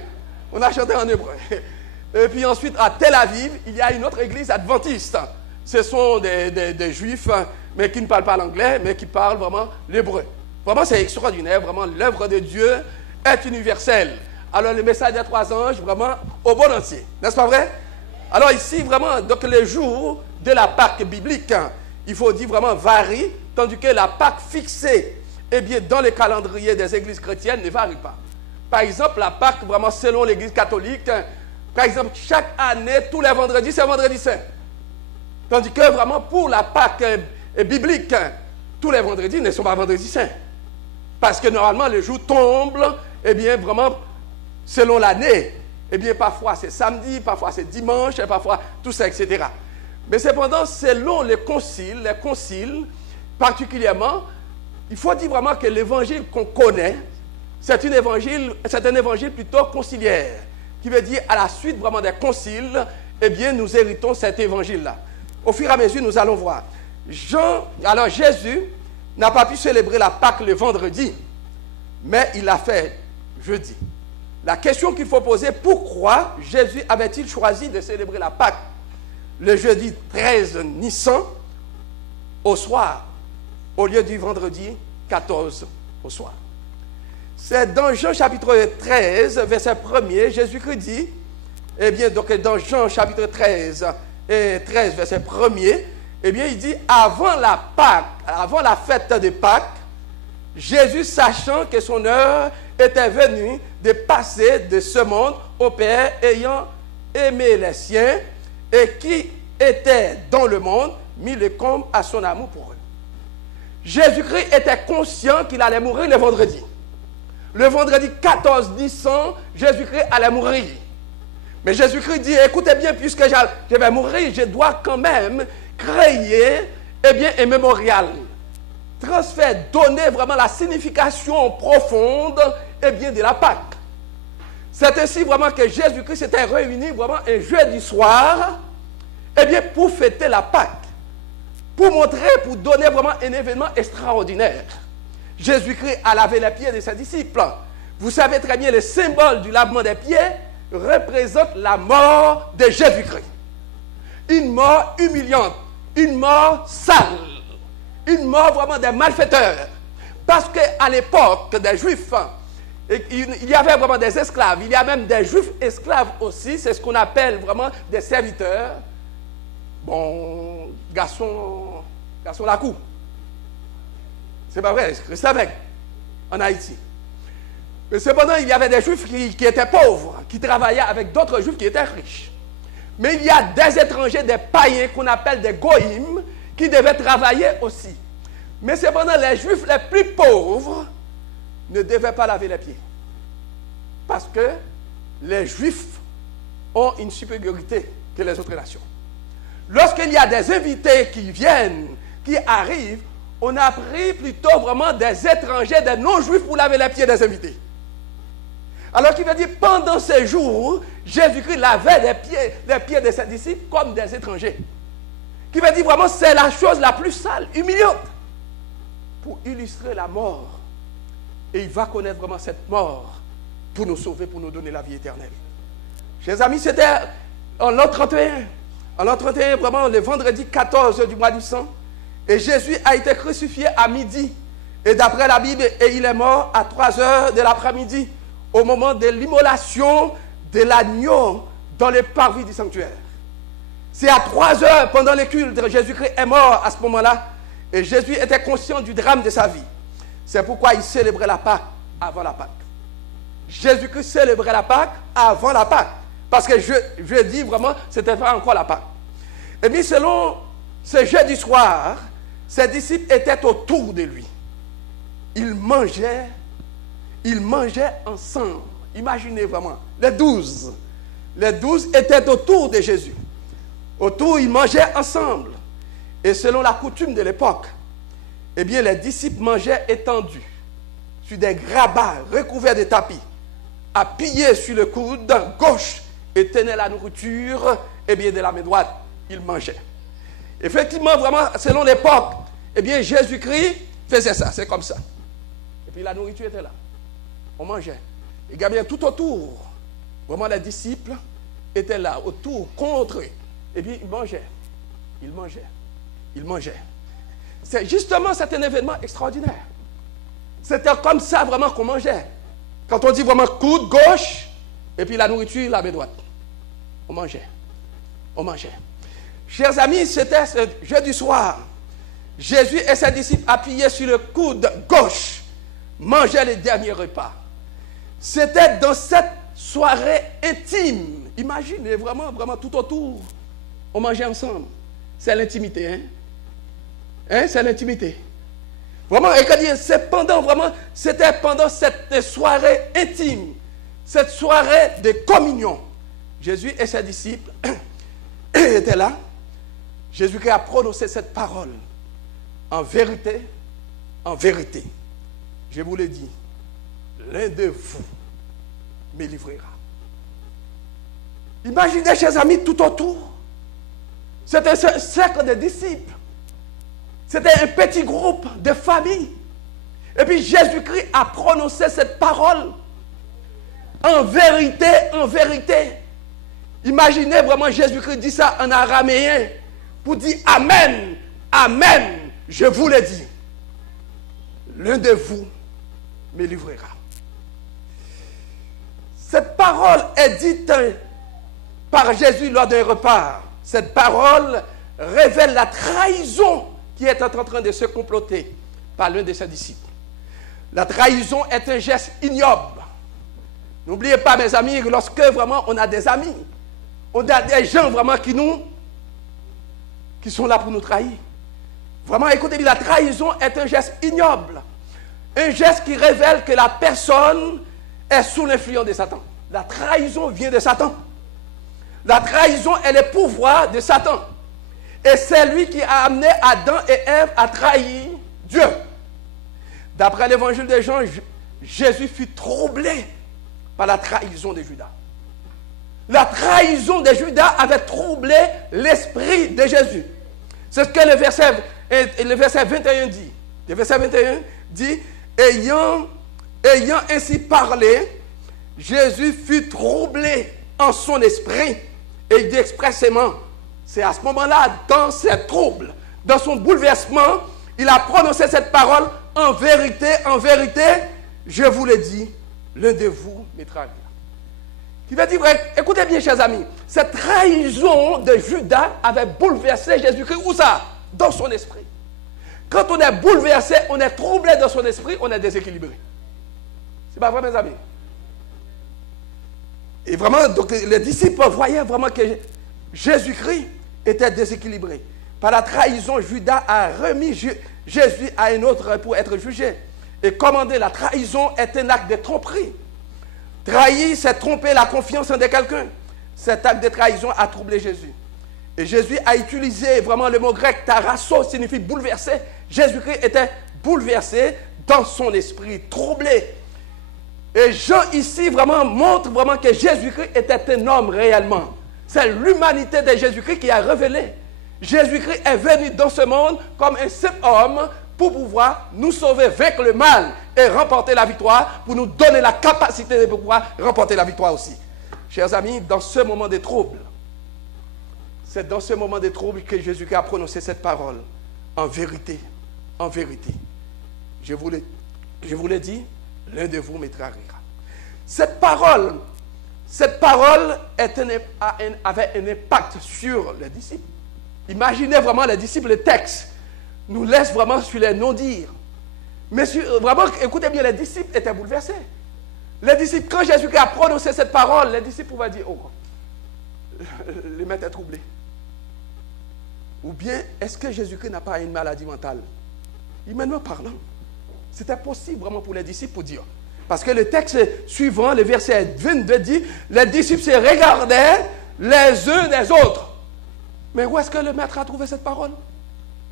On a chanté en hébreu. Et puis ensuite, à Tel Aviv, il y a une autre église adventiste. Ce sont des juifs, mais qui ne parlent pas l'anglais, mais qui parlent vraiment l'hébreu. Vraiment, c'est extraordinaire. Vraiment, l'œuvre de Dieu est universelle. Alors, le message des 3 anges, vraiment, au bon entier. N'est-ce pas vrai? Alors ici, vraiment, donc les jours de la Pâque biblique, il faut dire vraiment, varient, tandis que la Pâque fixée, eh bien, dans le calendrier des églises chrétiennes ne varie pas. Par exemple, la Pâque, vraiment, selon l'église catholique, par exemple, chaque année, tous les vendredis, c'est vendredi saint. Tandis que, vraiment, pour la Pâque biblique, tous les vendredis ne sont pas vendredi saint. Parce que, normalement, les jours tombent, eh bien, vraiment, selon l'année. Eh bien, parfois, c'est samedi, parfois, c'est dimanche, et parfois, tout ça, etc. Mais cependant, selon les conciles, particulièrement, il faut dire vraiment que l'évangile qu'on connaît, c'est un évangile plutôt conciliaire, qui veut dire à la suite vraiment des conciles, eh bien, nous héritons cet évangile-là. Au fur et à mesure, nous allons voir. Alors Jésus n'a pas pu célébrer la Pâque le vendredi, mais il l'a fait jeudi. La question qu'il faut poser, pourquoi Jésus avait-il choisi de célébrer la Pâque le jeudi 13 Nissan au soir, au lieu du vendredi 14 au soir? C'est dans Jean chapitre 13, verset 1er, Jésus-Christ dit, eh bien, donc dans Jean chapitre 13, verset 1er, eh bien, il dit, avant la Pâque, avant la fête de Pâques, Jésus, sachant que son heure était venue de passer de ce monde au Père, ayant aimé les siens, et qui était dans le monde, mit le comble à son amour pour eux. Jésus-Christ était conscient qu'il allait mourir le vendredi. Le vendredi 14 Nissan, Jésus-Christ allait mourir. Mais Jésus-Christ dit, écoutez bien, puisque je vais mourir, je dois quand même créer eh bien, un mémorial. Transfert, donner vraiment la signification profonde eh bien, de la Pâque. C'est ainsi vraiment que Jésus-Christ s'était réuni vraiment un jeudi soir eh bien, pour fêter la Pâque. Pour montrer, pour donner vraiment un événement extraordinaire. Jésus-Christ a lavé les pieds de ses disciples. Vous savez très bien, le symbole du lavement des pieds représente la mort de Jésus-Christ. Une mort humiliante, une mort sale, une mort vraiment des malfaiteurs. Parce qu'à l'époque des Juifs, il y avait vraiment des esclaves, il y a même des Juifs esclaves aussi, c'est ce qu'on appelle vraiment des serviteurs. Bon, garçon la cour. C'est pas vrai, c'est avec en Haïti. Mais cependant, il y avait des Juifs qui étaient pauvres, qui travaillaient avec d'autres Juifs qui étaient riches. Mais il y a des étrangers, des païens qu'on appelle des goïms, qui devaient travailler aussi. Mais cependant, les Juifs les plus pauvres ne devaient pas laver les pieds. Parce que les Juifs ont une supériorité que les autres nations. Lorsqu'il y a des invités qui viennent, qui arrivent, on a pris plutôt vraiment des étrangers, des non-juifs pour laver les pieds des invités. Alors qu'il veut dire, pendant ces jours, Jésus-Christ lavait les pieds de ses disciples comme des étrangers. Qui veut dire vraiment c'est la chose la plus sale, humiliante, pour illustrer la mort. Et il va connaître vraiment cette mort pour nous sauver, pour nous donner la vie éternelle. Chers amis, c'était en l'an 31. En l'an 31, vraiment le vendredi 14 du mois du sang. Et Jésus a été crucifié à midi. Et d'après la Bible, et il est mort à 3 heures de l'après-midi, au moment de l'immolation de l'agneau dans les parvis du sanctuaire. C'est à 3 heures pendant les cultes, Jésus-Christ est mort à ce moment-là. Et Jésus était conscient du drame de sa vie. C'est pourquoi il célébrait la Pâque avant la Pâque. Jésus-Christ célébrait la Pâque avant la Pâque. Parce que je dis vraiment, c'était pas encore la Pâque. Et bien, selon ce jeudi soir, ses disciples étaient autour de lui. Ils mangeaient ensemble. Imaginez vraiment, les 12. Les 12 étaient autour de Jésus. Autour, ils mangeaient ensemble. Et selon la coutume de l'époque, eh bien, les disciples mangeaient étendus, sur des grabats recouverts de tapis, appuyés sur le coude gauche, et tenaient la nourriture, eh bien, de la main droite. Ils mangeaient. Effectivement, vraiment, selon l'époque, eh bien, Jésus-Christ faisait ça, c'est comme ça. Et puis la nourriture était là. On mangeait. Et bien, tout autour, vraiment, les disciples étaient là, autour, contre eux. Et puis, ils mangeaient. Ils mangeaient. Ils mangeaient. C'est justement, c'était un événement extraordinaire. C'était comme ça vraiment qu'on mangeait. Quand on dit vraiment coude gauche, et puis la nourriture, la main droite. On mangeait. On mangeait. Chers amis, c'était ce jeudi soir. Jésus et ses disciples appuyés sur le coude gauche mangeaient les derniers repas. C'était dans cette soirée intime. Imaginez vraiment, vraiment tout autour. On mangeait ensemble. C'est l'intimité, hein? C'est l'intimité. Vraiment, c'était pendant cette soirée intime, cette soirée de communion. Jésus et ses disciples étaient là. Jésus qui a prononcé cette parole. En vérité, je vous le dis, l'un de vous me livrera. Imaginez, chers amis, tout autour. C'était un cercle de disciples. C'était un petit groupe de famille. Et puis Jésus-Christ a prononcé cette parole. En vérité. Imaginez vraiment Jésus-Christ dit ça en araméen pour dire Amen, Amen, je vous le dis. L'un de vous me livrera. Cette parole est dite par Jésus lors d'un repas. Cette parole révèle la trahison qui est en train de se comploter par l'un de ses disciples. La trahison est un geste ignoble. N'oubliez pas, mes amis, lorsque vraiment on a des amis, on a des gens vraiment qui sont là pour nous trahir. Vraiment, écoutez, la trahison est un geste ignoble. Un geste qui révèle que la personne est sous l'influence de Satan. La trahison vient de Satan. La trahison est le pouvoir de Satan. Et c'est lui qui a amené Adam et Ève à trahir Dieu. D'après l'évangile de Jean, Jésus fut troublé par la trahison de Judas. La trahison de Judas avait troublé l'esprit de Jésus. C'est ce que le verset 21 dit. Le verset 21 dit, ayant ainsi parlé, Jésus fut troublé en son esprit. Et il dit expressément, c'est à ce moment-là, dans ses troubles, dans son bouleversement, il a prononcé cette parole, en vérité, je vous le dis, l'un de vous me trahira. Qui veut dire, écoutez bien, chers amis, cette trahison de Judas avait bouleversé Jésus-Christ. Où ça? Dans son esprit. Quand on est bouleversé, on est troublé dans son esprit, on est déséquilibré. C'est pas vrai, mes amis? Et vraiment, donc, les disciples voyaient vraiment que Jésus-Christ était déséquilibré. Par la trahison, Judas a remis Jésus à un autre pour être jugé. Et commandé, la trahison est un acte de tromperie. Trahir, c'est tromper la confiance en quelqu'un. Cet acte de trahison a troublé Jésus. Et Jésus a utilisé vraiment le mot grec tarasso, signifie bouleversé. Jésus-Christ était bouleversé dans son esprit, troublé. Et Jean ici vraiment montre vraiment que Jésus-Christ était un homme réellement. C'est l'humanité de Jésus-Christ qui a révélé Jésus-Christ est venu dans ce monde comme un simple homme pour pouvoir nous sauver, vaincre le mal et remporter la victoire, pour nous donner la capacité de pouvoir remporter la victoire aussi. Chers amis, dans ce moment de trouble, c'est dans ce moment de trouble que Jésus-Christ a prononcé cette parole. En vérité, je vous l'ai dit, l'un de vous me trahira. Cette parole avait un impact sur les disciples. Imaginez vraiment les disciples, le texte nous laisse vraiment sur les non-dires. Mais vraiment, écoutez bien, les disciples étaient bouleversés. Les disciples, quand Jésus-Christ a prononcé cette parole, les disciples pouvaient dire, oh, le maître est troublé. Ou bien, est-ce que Jésus-Christ n'a pas une maladie mentale? Humainement parlant, c'était possible vraiment pour les disciples pour dire. Parce que le texte suivant, le verset 22 dit, les disciples se regardaient les uns des autres. Mais où est-ce que le maître a trouvé cette parole?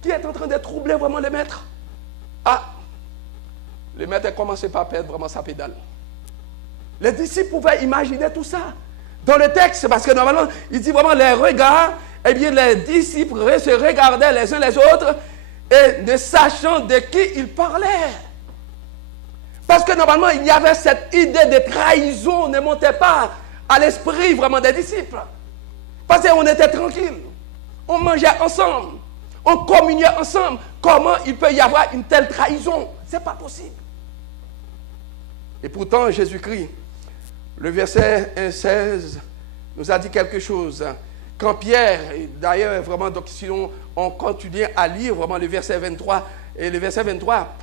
Qui est en train de troubler vraiment le maître? Ah, le maître a commencé par perdre vraiment sa pédale. Les disciples pouvaient imaginer tout ça. Dans le texte, parce que normalement, il dit vraiment les regards, eh bien les disciples se regardaient les uns les autres et ne sachant de qui ils parlaient. Parce que normalement, il y avait cette idée de trahison ne montait pas à l'esprit vraiment des disciples. Parce qu'on était tranquille. On mangeait ensemble. On communiait ensemble. Comment il peut y avoir une telle trahison? Ce n'est pas possible. Et pourtant, Jésus-Christ, le verset 1,16, nous a dit quelque chose. Quand Pierre, d'ailleurs, vraiment, donc, si on continue à lire vraiment le verset 23, et le verset 23,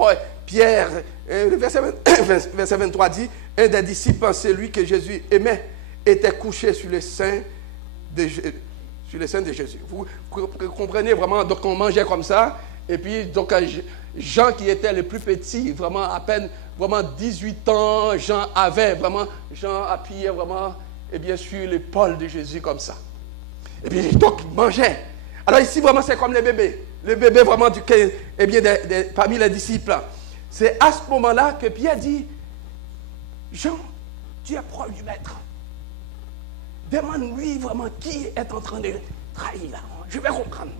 Pierre, le verset 23 dit, un des disciples, celui que Jésus aimait, était couché sur le sein de Jésus. Vous comprenez vraiment, donc on mangeait comme ça, et puis donc Jean qui était le plus petit, vraiment à peine vraiment 18 ans, Jean appuyait vraiment, et bien sûr, l'épaule de Jésus comme ça. Et puis donc il mangeait. Alors ici vraiment c'est comme les bébés. Le bébé vraiment parmi les disciples. C'est à ce moment-là que Pierre dit, Jean, tu es proche du maître. Demande-lui vraiment qui est en train de trahir là. Je vais comprendre.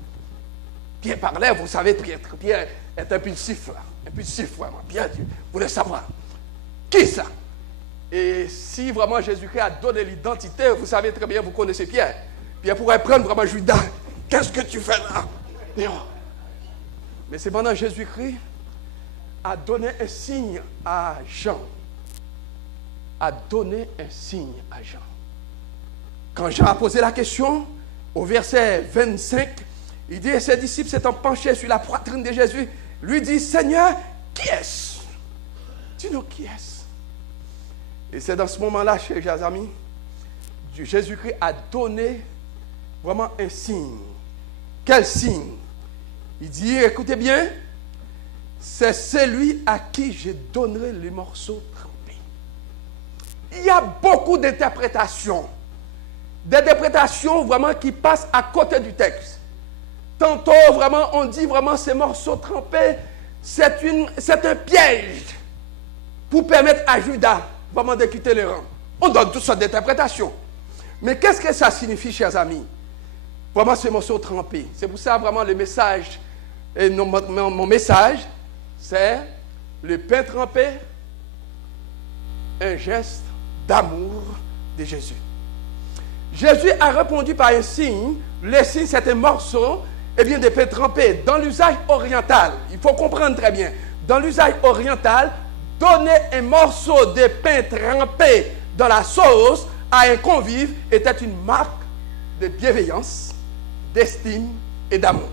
Pierre parlait, vous savez, Pierre est impulsif là. Impulsif vraiment. Pierre voulait savoir. Qui ça? Et si vraiment Jésus-Christ a donné l'identité, vous savez très bien, vous connaissez Pierre. Pierre pourrait prendre vraiment Judas. Qu'est-ce que tu fais là? Mais c'est pendant Jésus-Christ a donné un signe à Jean. Quand Jean a posé la question, au verset 25, il dit, et ses disciples s'étant penchés sur la poitrine de Jésus, lui dit, Seigneur, qui est-ce? Dis-nous qui est-ce? Et c'est dans ce moment-là, chers amis, Jésus-Christ a donné vraiment un signe. Quel signe? Il dit, écoutez bien, c'est celui à qui je donnerai les morceaux trempés. Il y a beaucoup d'interprétations. D'interprétations vraiment qui passent à côté du texte. Tantôt, vraiment, on dit vraiment ces morceaux trempés, c'est un piège pour permettre à Judas vraiment de quitter les rangs. On donne toutes sortes d'interprétations. Mais qu'est-ce que ça signifie, chers amis? Vraiment, ces morceaux trempés. C'est pour ça, vraiment, le message, et mon message, c'est le pain trempé, un geste d'amour de Jésus. Jésus a répondu par un signe. Le signe, c'est un morceau de pain trempé. Dans l'usage oriental, il faut comprendre très bien, dans l'usage oriental, donner un morceau de pain trempé dans la sauce à un convive était une marque de bienveillance, d'estime et d'amour.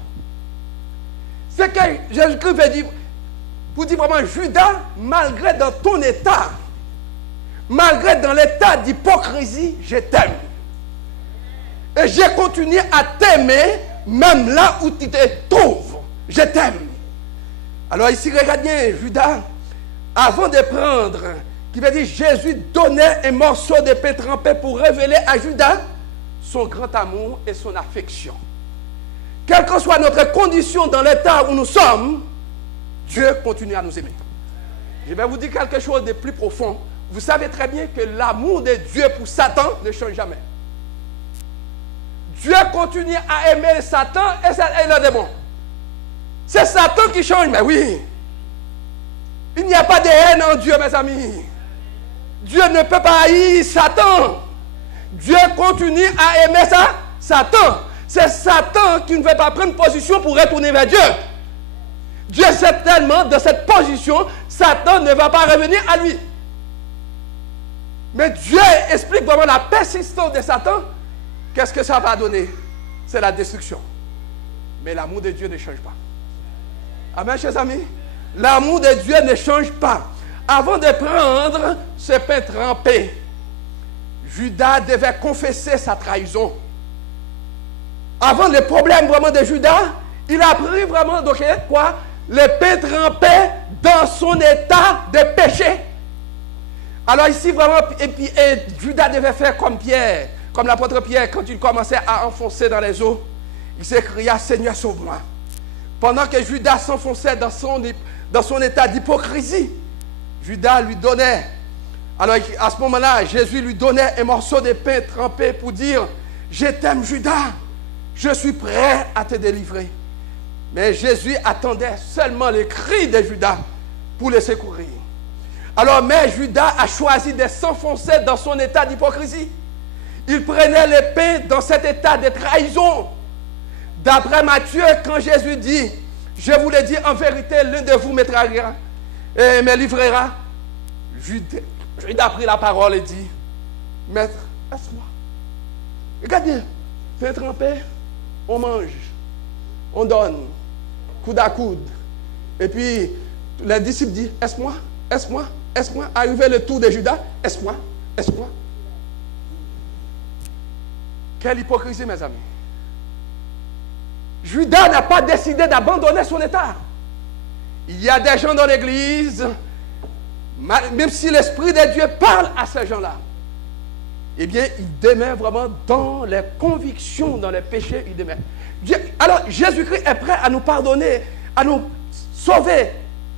C'est que Jésus-Christ veut dire, pour dire vraiment, Judas, malgré dans ton état, malgré dans l'état d'hypocrisie, je t'aime. Et j'ai continué à t'aimer, même là où tu te trouves. Je t'aime. Alors ici, regarde bien, Judas, avant de prendre, qui veut dire Jésus donnait un morceau de pain trempé pour révéler à Judas son grand amour et son affection. Quelle que soit notre condition dans l'état où nous sommes, Dieu continue à nous aimer. Je vais vous dire quelque chose de plus profond. Vous savez très bien que l'amour de Dieu pour Satan ne change jamais. Dieu continue à aimer Satan et le démon. C'est Satan qui change, mais oui. Il n'y a pas de haine en Dieu, mes amis. Dieu ne peut pas haïr Satan. Dieu continue à aimer Satan. C'est Satan qui ne veut pas prendre position pour retourner vers Dieu. Dieu sait tellement de cette position, Satan ne va pas revenir à lui. Mais Dieu explique vraiment la persistance de Satan. Qu'est-ce que ça va donner? C'est la destruction. Mais l'amour de Dieu ne change pas. Amen, chers amis. L'amour de Dieu ne change pas. Avant de prendre ce pain trempé, Judas devait confesser sa trahison. Avant le problème vraiment de Judas, il a pris vraiment donc, quoi? Le pain trempé dans son état de péché. Alors ici vraiment, et Judas devait faire comme Pierre, comme l'apôtre Pierre, quand il commençait à enfoncer dans les eaux, il s'écria, Seigneur, sauve-moi. Pendant que Judas s'enfonçait dans son état d'hypocrisie, Judas lui donnait, alors à ce moment-là, Jésus lui donnait un morceau de pain trempé pour dire, je t'aime Judas, je suis prêt à te délivrer. Mais Jésus attendait seulement le cri de Judas pour le secourir. Alors, mais Judas a choisi de s'enfoncer dans son état d'hypocrisie. Il prenait le pain dans cet état de trahison. D'après Matthieu, quand Jésus dit, je vous le dis en vérité, l'un de vous me trahira et me livrera, Judas a pris la parole et dit, Maître, laisse-moi. Regarde bien, pain trempé, on mange, on donne, coude à coude. Et puis, les disciples disent, est-ce-moi, est-ce-moi, est-ce-moi. Arrivé le tour de Judas, est-ce-moi, est-ce-moi. Quelle hypocrisie, mes amis. Judas n'a pas décidé d'abandonner son état. Il y a des gens dans l'église, même si l'Esprit de Dieu parle à ces gens-là, eh bien, ils demeurent vraiment dans les convictions, dans les péchés, ils demeurent. Alors, Jésus-Christ est prêt à nous pardonner, à nous sauver.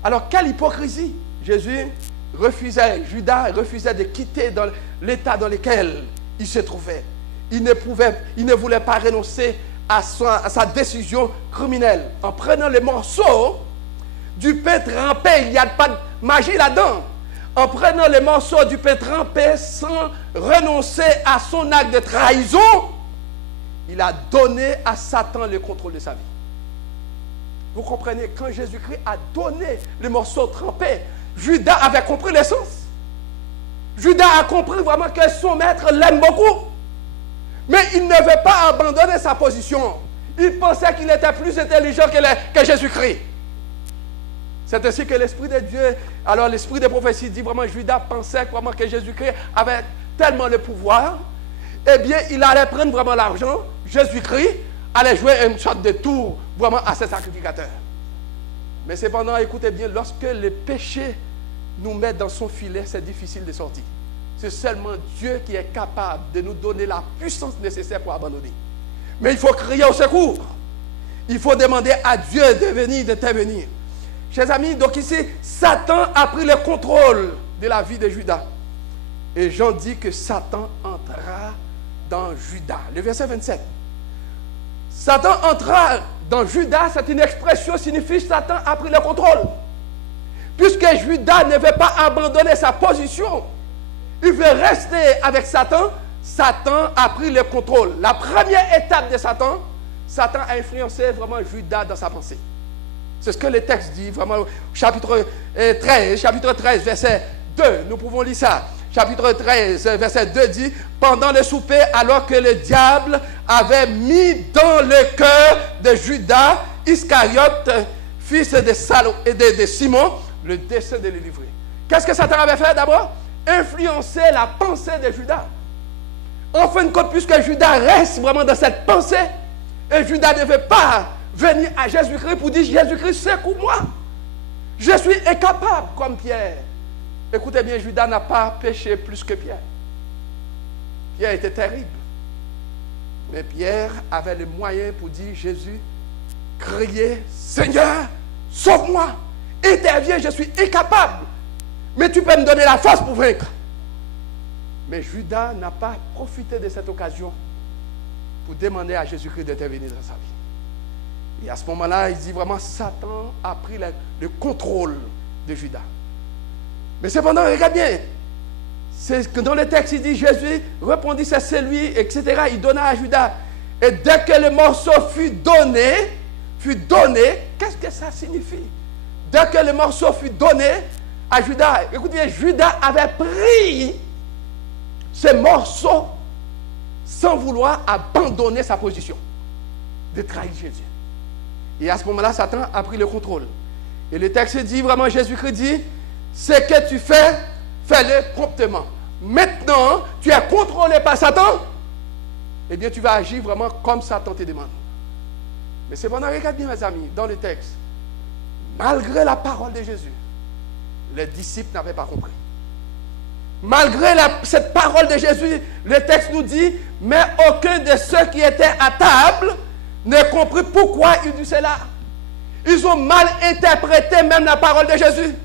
Alors, quelle hypocrisie. Judas refusait de quitter dans l'état dans lequel il se trouvait. Il ne voulait pas renoncer à sa décision criminelle. En prenant les morceaux du pain trempé, il n'y a pas de magie là-dedans. En prenant les morceaux du pain trempé sans renoncer à son acte de trahison, il a donné à Satan le contrôle de sa vie. Vous comprenez, quand Jésus-Christ a donné le morceau trempé, Judas avait compris l'essence. Judas a compris vraiment que son maître l'aime beaucoup. Mais il ne veut pas abandonner sa position. Il pensait qu'il était plus intelligent que Jésus-Christ. C'est ainsi que l'Esprit de Dieu, alors l'Esprit de prophétie dit vraiment, Judas pensait vraiment que Jésus-Christ avait tellement le pouvoir, eh bien, il allait prendre vraiment l'argent, Jésus-Christ allait jouer une sorte de tour vraiment à ses sacrificateurs. Mais cependant, écoutez bien, lorsque le péché nous met dans son filet, c'est difficile de sortir. C'est seulement Dieu qui est capable de nous donner la puissance nécessaire pour abandonner. Mais il faut crier au secours. Il faut demander à Dieu de venir, d'intervenir. Chers amis, donc ici, Satan a pris le contrôle de la vie de Judas. Et Jean dit que Satan entra dans Judas. Le verset 27. Satan entra dans Judas, c'est une expression qui signifie Satan a pris le contrôle. Puisque Judas ne veut pas abandonner sa position, il veut rester avec Satan, Satan a pris le contrôle. La première étape de Satan, Satan a influencé vraiment Judas dans sa pensée. C'est ce que le texte dit, vraiment, chapitre 13, verset 2, nous pouvons lire ça. Chapitre 13, verset 2 dit, pendant le souper, alors que le diable avait mis dans le cœur de Judas Iscariote, fils de Simon, le dessein de le livrer. Qu'est-ce que Satan avait fait d'abord? Influencer la pensée de Judas. En fin de compte, puisque Judas reste vraiment dans cette pensée, et Judas ne veut pas venir à Jésus-Christ pour dire, Jésus-Christ, secoue-moi. Je suis incapable comme Pierre. Écoutez bien, Judas n'a pas péché plus que Pierre. Pierre était terrible. Mais Pierre avait le moyen pour dire, Jésus, crier, Seigneur, sauve-moi, interviens, je suis incapable. Mais tu peux me donner la force pour vaincre. Mais Judas n'a pas profité de cette occasion pour demander à Jésus-Christ d'intervenir dans sa vie. Et à ce moment-là, il dit vraiment, Satan a pris le contrôle de Judas. Mais cependant, regarde bien, c'est que dans le texte, il dit, Jésus répondit, c'est lui, etc. Il donna à Judas. Et dès que le morceau fut donné, qu'est-ce que ça signifie? Dès que le morceau fut donné à Judas, écoutez, Judas avait pris ce morceau sans vouloir abandonner sa position de trahir Jésus. Et à ce moment-là, Satan a pris le contrôle. Et le texte dit vraiment, Jésus-Christ dit, ce que tu fais, fais-le promptement. Maintenant, tu es contrôlé par Satan, eh bien, tu vas agir vraiment comme Satan te demande. Mais c'est bon, regarde bien, mes amis, dans le texte. Malgré la parole de Jésus, les disciples n'avaient pas compris. Malgré cette parole de Jésus, le texte nous dit, mais aucun de ceux qui étaient à table ne comprit pourquoi il dit cela. Ils ont mal interprété même la parole de Jésus.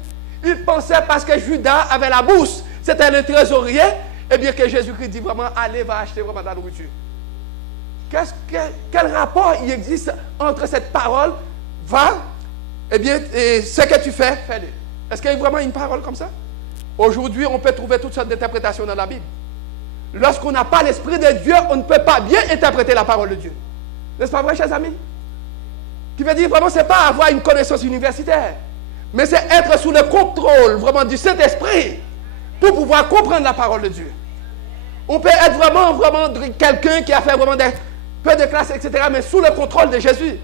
Ils pensaient parce que Judas avait la bourse, c'était le trésorier, et bien que Jésus-Christ dit vraiment, allez, va acheter vraiment de la nourriture. Quel rapport il existe entre cette parole, va, eh bien, et ce que tu fais, fais-le. Est-ce qu'il y a vraiment une parole comme ça? Aujourd'hui, on peut trouver toutes sortes d'interprétations dans la Bible. Lorsqu'on n'a pas l'Esprit de Dieu, on ne peut pas bien interpréter la parole de Dieu. N'est-ce pas vrai, chers amis? Qui veut dire vraiment, ce n'est pas avoir une connaissance universitaire, mais c'est être sous le contrôle vraiment du Saint-Esprit pour pouvoir comprendre la parole de Dieu. On peut être vraiment quelqu'un qui a fait vraiment peu de classes, etc., mais sous le contrôle de Jésus.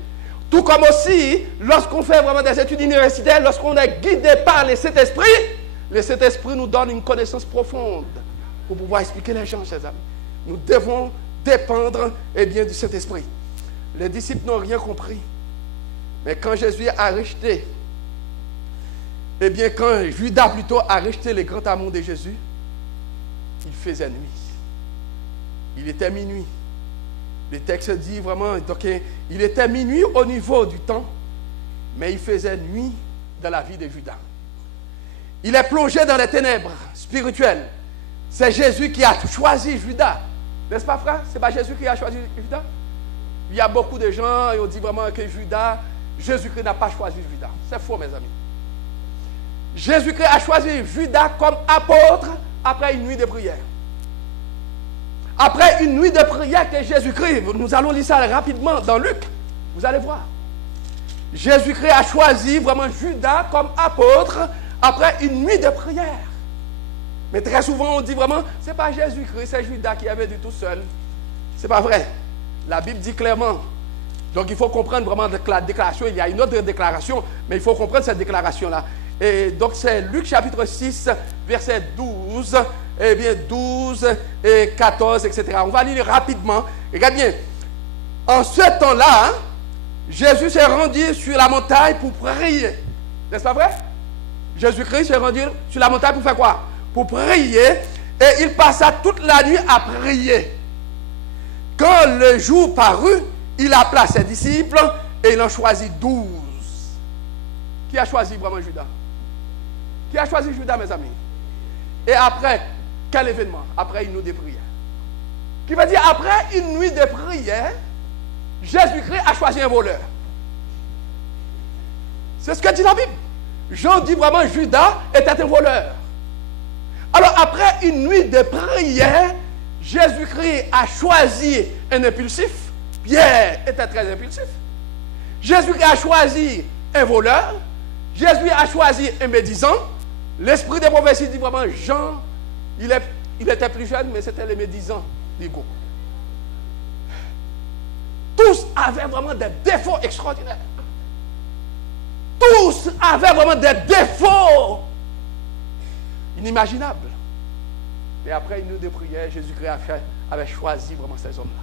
Tout comme aussi, lorsqu'on fait vraiment des études universitaires, lorsqu'on est guidé par le Saint-Esprit nous donne une connaissance profonde pour pouvoir expliquer les gens, chers amis. Nous devons dépendre du Saint-Esprit. Les disciples n'ont rien compris. Mais quand Jésus a rejeté, quand Judas plutôt a rejeté le grand amour de Jésus, il faisait nuit. Il était minuit. Le texte dit vraiment, donc, il était minuit au niveau du temps, mais il faisait nuit dans la vie de Judas. Il est plongé dans les ténèbres spirituelles. C'est Jésus qui a choisi Judas. N'est-ce pas, frère? Ce n'est pas Jésus qui a choisi Judas? Il y a beaucoup de gens qui ont dit vraiment que Jésus-Christ n'a pas choisi Judas. C'est faux, mes amis. Jésus-Christ a choisi Judas comme apôtre après une nuit de prière. Après une nuit de prière que Jésus-Christ, nous allons lire ça rapidement dans Luc, vous allez voir. Jésus-Christ a choisi vraiment Judas comme apôtre après une nuit de prière. Mais très souvent on dit vraiment, ce n'est pas Jésus-Christ, c'est Judas qui avait dit tout seul. Ce n'est pas vrai. La Bible dit clairement. Donc il faut comprendre vraiment la déclaration. Il y a une autre déclaration, mais il faut comprendre cette déclaration-là. Et donc c'est Luc chapitre 6, verset 12, 12 et 14, etc. On va lire rapidement. Regarde bien. En ce temps-là, Jésus s'est rendu sur la montagne pour prier. N'est-ce pas vrai? Jésus-Christ s'est rendu sur la montagne pour faire quoi? Pour prier. Et il passa toute la nuit à prier. Quand le jour parut, il appela ses disciples et il en choisit 12. Qui a choisi vraiment Judas? Qui a choisi Judas, mes amis? Et après, quel événement? Après une nuit de prière. Qui veut dire, après une nuit de prière, Jésus-Christ a choisi un voleur. C'est ce que dit la Bible. Jean dit vraiment, Judas était un voleur. Alors, après une nuit de prière, Jésus-Christ a choisi un impulsif. Pierre était très impulsif. Jésus-Christ a choisi un voleur. Jésus a choisi un médisant. L'esprit des prophéties dit vraiment, Jean, il était plus jeune, mais c'était le médisant d'Hugo. Tous avaient vraiment des défauts extraordinaires. Tous avaient vraiment des défauts inimaginables. Et après une nuit de prière, Jésus-Christ avait choisi vraiment ces hommes-là.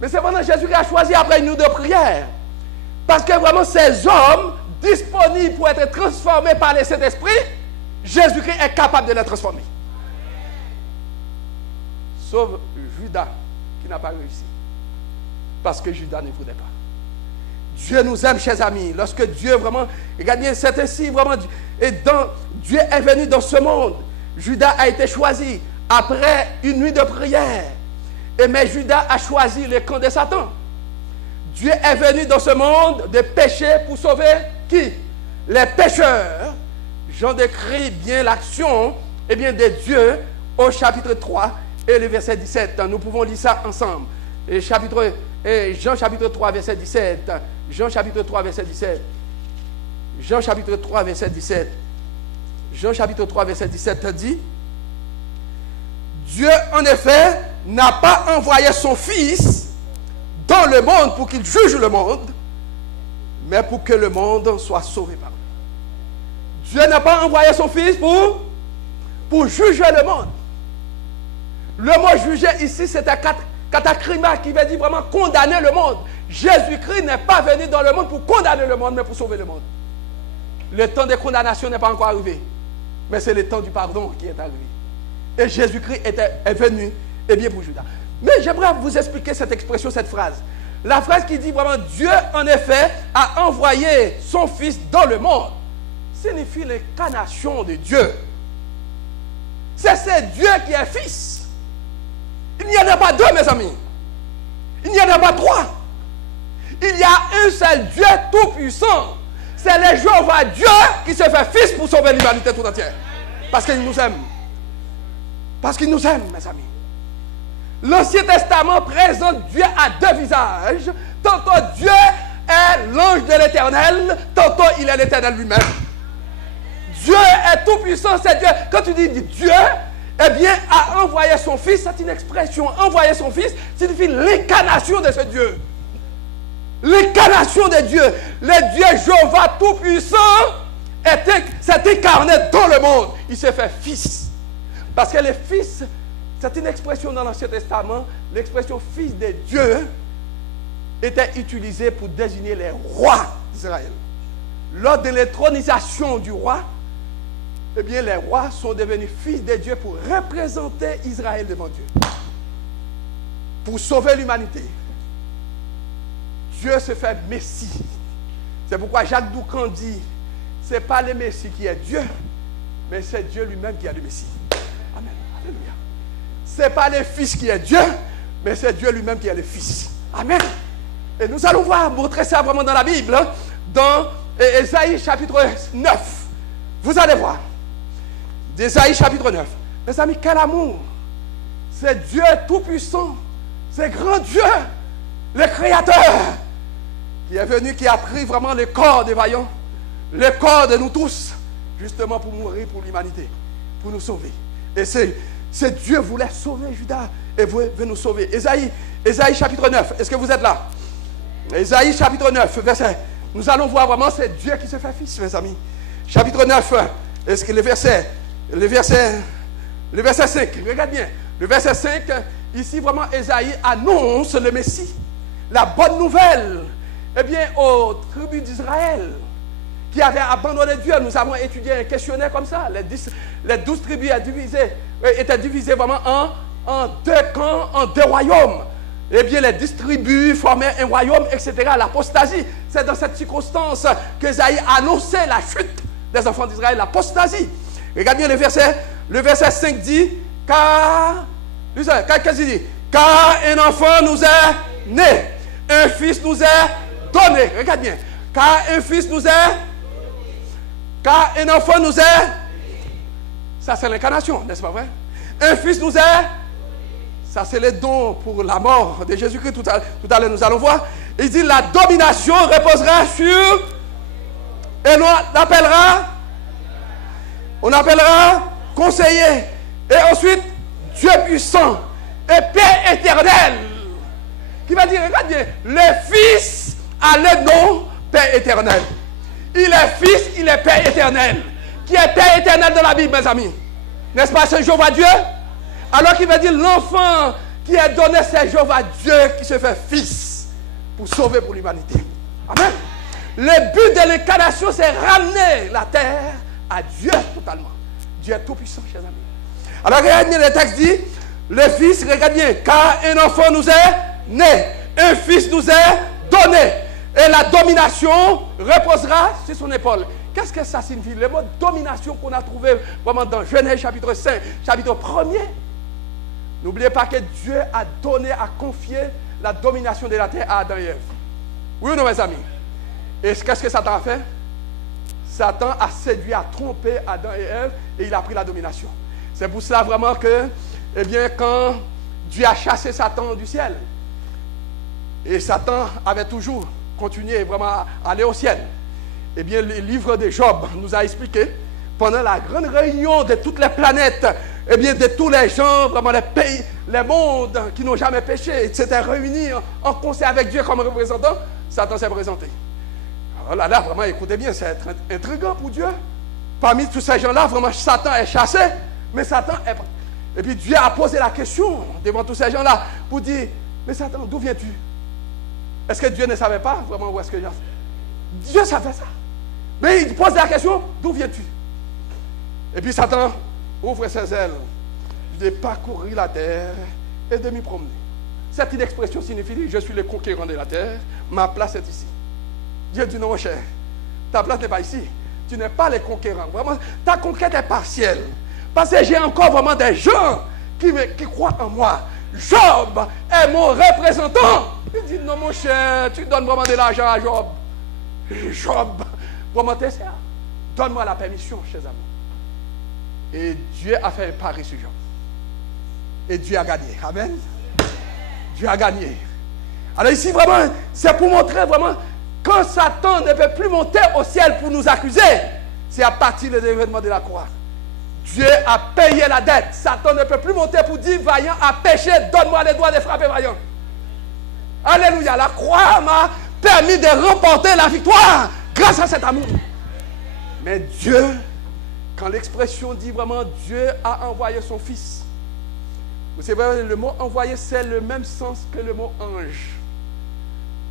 Mais c'est vraiment Jésus-Christ a choisi après une nuit de prière. Parce que vraiment ces hommes disponibles pour être transformés par le Saint-Esprit, Jésus-Christ est capable de les transformer. Sauf Judas qui n'a pas réussi. Parce que Judas ne voulait pas. Dieu nous aime, chers amis. Lorsque Dieu vraiment, regardez bien, c'est ainsi vraiment, Dieu est venu dans ce monde. Judas a été choisi après une nuit de prière. mais Judas a choisi le camp de Satan. Dieu est venu dans ce monde de péché pour sauver qui? Les pécheurs. Jean décrit bien l'action de Dieu au chapitre 3 et le verset 17. Nous pouvons lire ça ensemble. Jean chapitre 3 verset 17. Jean chapitre 3 verset 17. Jean chapitre 3 verset 17. Jean chapitre 3 verset 17 dit: Dieu en effet n'a pas envoyé son Fils dans le monde pour qu'il juge le monde, mais pour que le monde soit sauvé par lui. Dieu n'a pas envoyé son Fils pour juger le monde. Le mot juger ici, c'est un katakrima qui veut dire vraiment condamner le monde. Jésus-Christ n'est pas venu dans le monde pour condamner le monde, mais pour sauver le monde. Le temps de condamnation n'est pas encore arrivé, mais c'est le temps du pardon qui est arrivé. Et Jésus-Christ est venu, pour Judas. Mais j'aimerais vous expliquer cette expression, cette phrase. La phrase qui dit vraiment Dieu, en effet, a envoyé son Fils dans le monde, signifie l'incarnation de Dieu. C'est Dieu qui est Fils. Il n'y en a pas deux, mes amis. Il n'y en a pas trois. Il y a un seul Dieu tout-puissant. C'est le Jéhovah Dieu qui se fait Fils pour sauver l'humanité tout entière. Parce qu'il nous aime. Parce qu'il nous aime, mes amis. L'Ancien Testament présente Dieu à deux visages. Tantôt Dieu est l'ange de l'Éternel, tantôt il est l'Éternel lui-même. Dieu est tout puissant, c'est Dieu. Quand tu dis Dieu, a envoyé son Fils, c'est une expression. Envoyer son Fils signifie l'incarnation de ce Dieu. L'incarnation de Dieu. Le Dieu Jéhovah tout puissant s'est incarné dans le monde. Il s'est fait Fils. Parce que le Fils, c'est une expression dans l'Ancien Testament, l'expression Fils de Dieu était utilisée pour désigner les rois d'Israël. Lors de l'intronisation du roi, les rois sont devenus fils de Dieu pour représenter Israël devant Dieu. Pour sauver l'humanité. Dieu se fait Messie. C'est pourquoi Jacques Doucan dit, ce n'est pas le Messie qui est Dieu, mais c'est Dieu lui-même qui est le Messie. Amen. Alléluia. Ce n'est pas le Fils qui est Dieu, mais c'est Dieu lui-même qui est le Fils. Amen. Et nous allons voir, montrer ça vraiment dans la Bible, dans Ésaïe chapitre 9. Vous allez voir. D'Ésaïe chapitre 9. Mes amis, quel amour. C'est Dieu tout-puissant. C'est grand Dieu, le Créateur, qui est venu, qui a pris vraiment le corps des vaillants, le corps de nous tous, justement pour mourir pour l'humanité, pour nous sauver. Et c'est Dieu voulait sauver Judas et veut nous sauver. Ésaïe chapitre 9. Est-ce que vous êtes là? Ésaïe chapitre 9, verset. Nous allons voir vraiment, c'est Dieu qui se fait Fils, mes amis. Chapitre 9, est-ce que le verset 5, regarde bien. Le verset 5, ici vraiment, Ésaïe annonce le Messie. La bonne nouvelle, aux tribus d'Israël, qui avaient abandonné Dieu. Nous avons étudié un questionnaire comme ça. Les 12 tribus étaient divisées vraiment en deux camps, en deux royaumes. Les 10 tribus formaient un royaume, etc. L'apostasie, c'est dans cette circonstance qu'Ésaïe annonçait la chute des enfants d'Israël, l'apostasie. Regarde bien le verset 5 dit, qu'est-ce qu'il dit? Car un enfant nous est né, un fils nous est donné. Regarde bien. Car un enfant nous est, ça c'est l'incarnation, n'est-ce pas vrai? Un fils nous est, ça c'est le don pour la mort de Jésus-Christ. Tout à l'heure nous allons voir. Il dit la domination reposera sur, et on appellera conseiller, et ensuite Dieu puissant et Père éternel. Qui va dire, regarde bien, le Fils a le nom Père éternel. Il est Fils, il est Père éternel. Qui est Père éternel dans la Bible, mes amis? N'est-ce pas, c'est Jéhovah Dieu? Alors qu'il va dire, l'enfant qui est donné, c'est Jéhovah Dieu qui se fait Fils pour sauver pour l'humanité. Amen. Le but de l'incarnation, c'est ramener la terre à Dieu totalement. Dieu est tout puissant, chers amis. Alors regarde bien, le texte dit, le Fils, regarde bien, car un enfant nous est né, un fils nous est donné, et la domination reposera sur son épaule. Qu'est-ce que ça signifie? Le mot domination qu'on a trouvé vraiment dans Genèse chapitre 5, chapitre 1er. N'oubliez pas que Dieu a donné, a confié la domination de la terre à Adam et Ève. Oui ou non, mes amis? Et qu'est-ce que Satan a fait? Satan a séduit, a trompé Adam et Ève et il a pris la domination. C'est pour cela vraiment que, eh bien, quand Dieu a chassé Satan du ciel, et Satan avait toujours continué vraiment à aller au ciel, eh bien, le livre de Job nous a expliqué, pendant la grande réunion de toutes les planètes, eh bien, de tous les gens, vraiment les pays, les mondes qui n'ont jamais péché, etc., réunis en concert avec Dieu comme représentant, Satan s'est présenté. Alors là, vraiment, écoutez bien, c'est intriguant pour Dieu. Parmi tous ces gens-là, vraiment, Satan est chassé, mais Satan est... Et puis Dieu a posé la question devant tous ces gens-là pour dire, mais Satan, d'où viens-tu? Est-ce que Dieu ne savait pas vraiment où est-ce que Dieu savait ça. Mais il pose la question, d'où viens-tu? Et puis Satan ouvre ses ailes de parcourir la terre et de m'y promener. Cette expression signifie, je suis le conquérant de la terre, ma place est ici. Dieu dit non, mon cher, ta place n'est pas ici. Tu n'es pas le conquérant. Vraiment, ta conquête est partielle. Parce que j'ai encore vraiment des gens qui croient en moi. Job est mon représentant. Il dit non, mon cher, tu donnes vraiment de l'argent à Job. Job, vraiment t'es ça. Donne-moi la permission, chers amis. Et Dieu a fait un pari sur Job. Et Dieu a gagné. Amen. Dieu a gagné. Alors ici, vraiment, c'est pour montrer vraiment, quand Satan ne peut plus monter au ciel pour nous accuser, c'est à partir de l'événement de la croix. Dieu a payé la dette. Satan ne peut plus monter pour dire, Vaillant a péché, donne-moi les droits de frapper Vaillant. Alléluia. La croix m'a permis de remporter la victoire grâce à cet amour. Mais Dieu, quand l'expression dit vraiment Dieu a envoyé son fils, vous savez, le mot envoyer, c'est le même sens que le mot ange.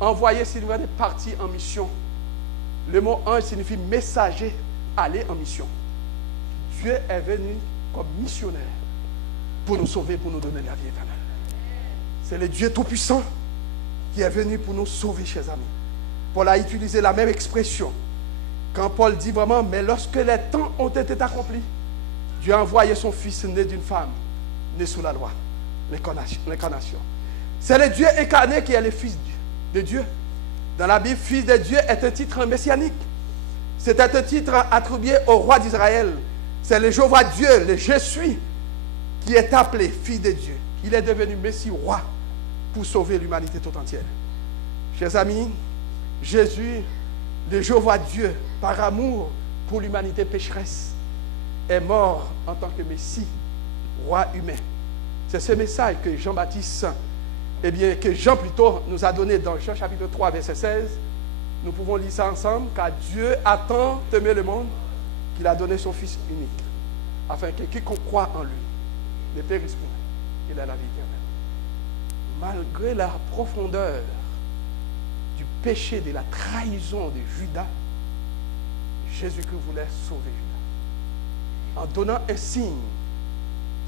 Envoyer signifie partir en mission. Le mot ange signifie messager, aller en mission. Dieu est venu comme missionnaire pour nous sauver, pour nous donner la vie éternelle. C'est le Dieu Tout-Puissant qui est venu pour nous sauver, chers amis. Paul a utilisé la même expression. Quand Paul dit vraiment, mais lorsque les temps ont été accomplis, Dieu a envoyé son fils né d'une femme, né sous la loi, l'incarnation. C'est le Dieu incarné qui est le fils de Dieu. Dans la Bible, fils de Dieu est un titre messianique. C'était un titre attribué au roi d'Israël. C'est le Jéhovah Dieu, le Je suis, qui est appelé fils de Dieu. Il est devenu Messie roi pour sauver l'humanité tout entière. Chers amis, Jésus, le Jéhovah Dieu, par amour pour l'humanité pécheresse, est mort en tant que Messie, roi humain. C'est ce message que Jean-Baptiste, que Jean plutôt nous a donné dans Jean chapitre 3, verset 16. Nous pouvons lire ça ensemble, car Dieu a tant aimé le monde qu'il a donné son Fils unique, afin que quiconque croit en lui ne périsse point, il a la vie éternelle. Malgré la profondeur du péché, de la trahison de Judas, Jésus-Christ voulait sauver Judas. En donnant un signe,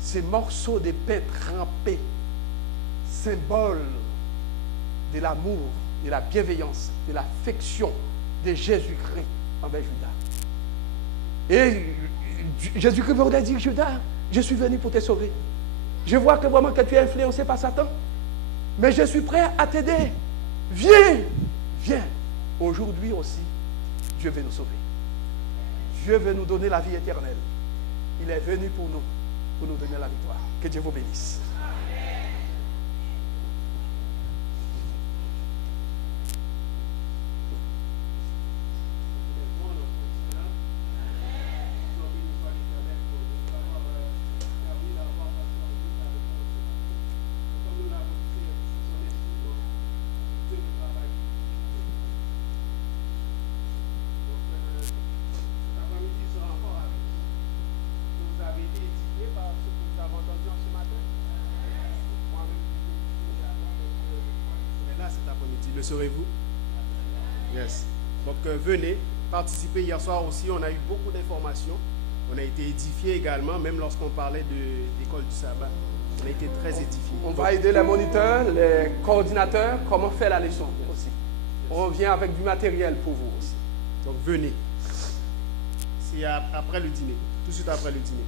ces morceaux de pain trempés, symbole de l'amour, de la bienveillance, de l'affection de Jésus-Christ envers Judas. Et Jésus-Christ voulait dire, Judas, je suis venu pour te sauver. Je vois que vraiment que tu es influencé par Satan. Mais je suis prêt à t'aider. Viens, viens. Aujourd'hui aussi, Dieu veut nous sauver. Dieu veut nous donner la vie éternelle. Il est venu pour nous donner la victoire. Que Dieu vous bénisse. Le saurez-vous? Yes. Donc venez participer. Hier soir aussi, on a eu beaucoup d'informations. On a été édifiés également, même lorsqu'on parlait de l'école du sabbat. On a été très édifiés. On va aider les moniteurs, les coordinateurs, comment faire la leçon aussi. On vient avec du matériel pour vous aussi. Donc venez. C'est après le dîner. Tout de suite après le dîner.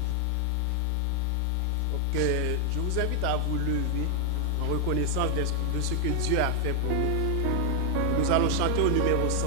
Donc, que je vous invite à vous lever en reconnaissance de ce que Dieu a fait pour nous. Nous allons chanter au numéro 100.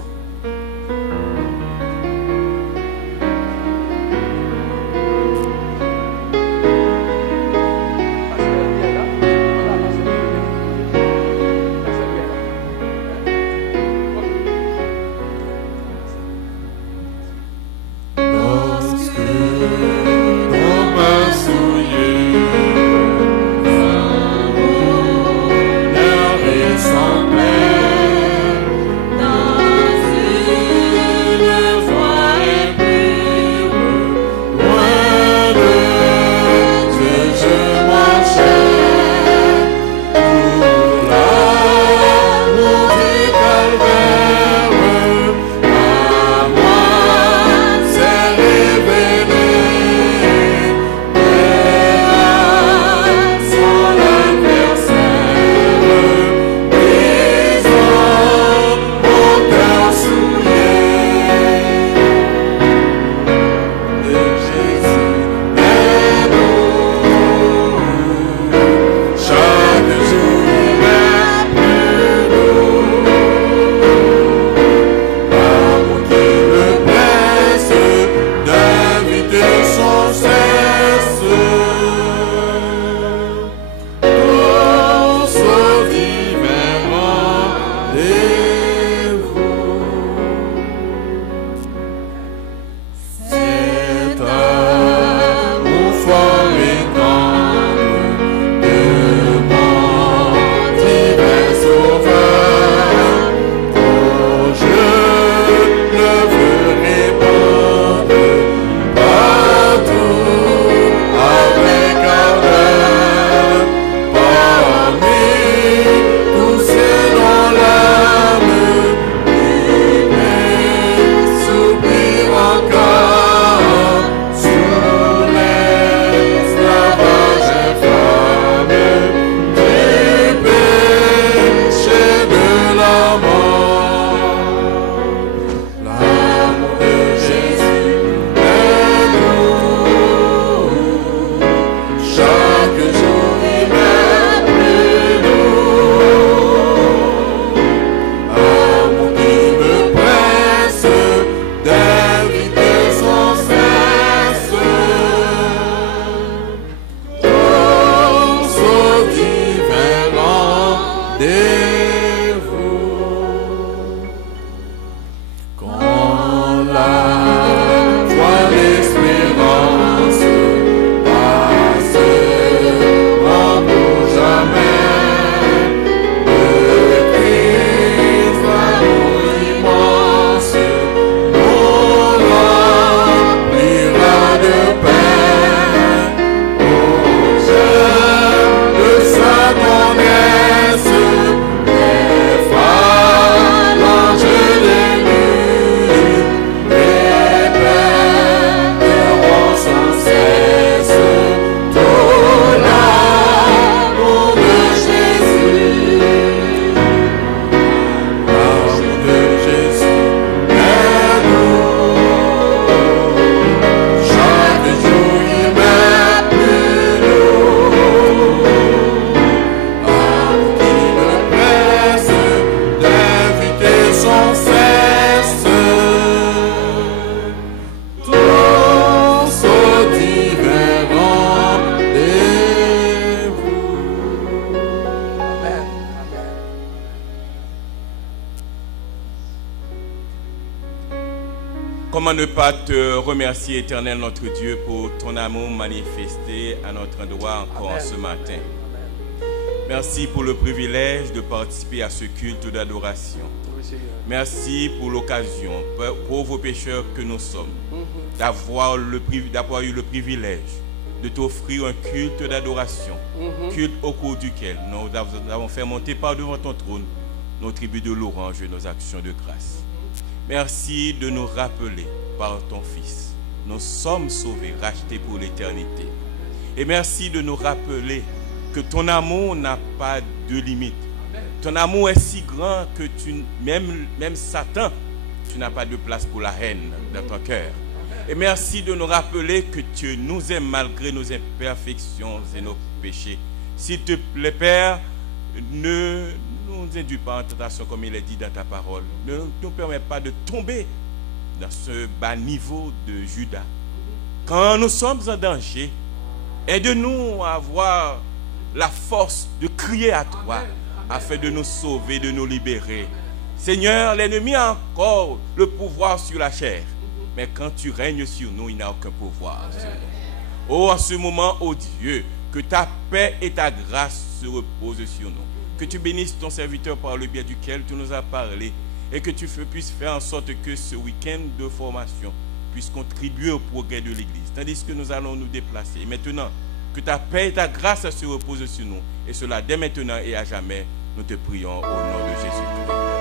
Comment ne pas te remercier, Éternel notre Dieu, pour ton amour manifesté à notre endroit encore ce matin. Merci pour le privilège de participer à ce culte d'adoration. Merci pour l'occasion, pauvres pécheurs que nous sommes, d'avoir eu le privilège de t'offrir un culte d'adoration, culte au cours duquel nous avons fait monter par devant ton trône nos tribus de louange et nos actions de grâce. Merci de nous rappeler par ton Fils. Nous sommes sauvés, rachetés pour l'éternité. Et merci de nous rappeler que ton amour n'a pas de limite. Ton amour est si grand que même Satan, tu n'as pas de place pour la haine dans ton cœur. Et merci de nous rappeler que tu nous aimes malgré nos imperfections et nos péchés. S'il te plaît, Père, ne nous induis pas en tentation comme il est dit dans ta parole. Ne nous permets pas de tomber dans ce bas niveau de Judas. Quand nous sommes en danger, aide-nous à avoir la force de crier à toi afin de nous sauver, de nous libérer. Seigneur, l'ennemi a encore le pouvoir sur la chair. Mais quand tu règnes sur nous, il n'a aucun pouvoir sur nous. Oh, en ce moment, oh Dieu, que ta paix et ta grâce se reposent sur nous. Que tu bénisses ton serviteur par le biais duquel tu nous as parlé. Et que tu puisses faire en sorte que ce week-end de formation puisse contribuer au progrès de l'Église. Tandis que nous allons nous déplacer. Et maintenant, que ta paix et ta grâce se reposent sur nous. Et cela dès maintenant et à jamais, nous te prions au nom de Jésus-Christ.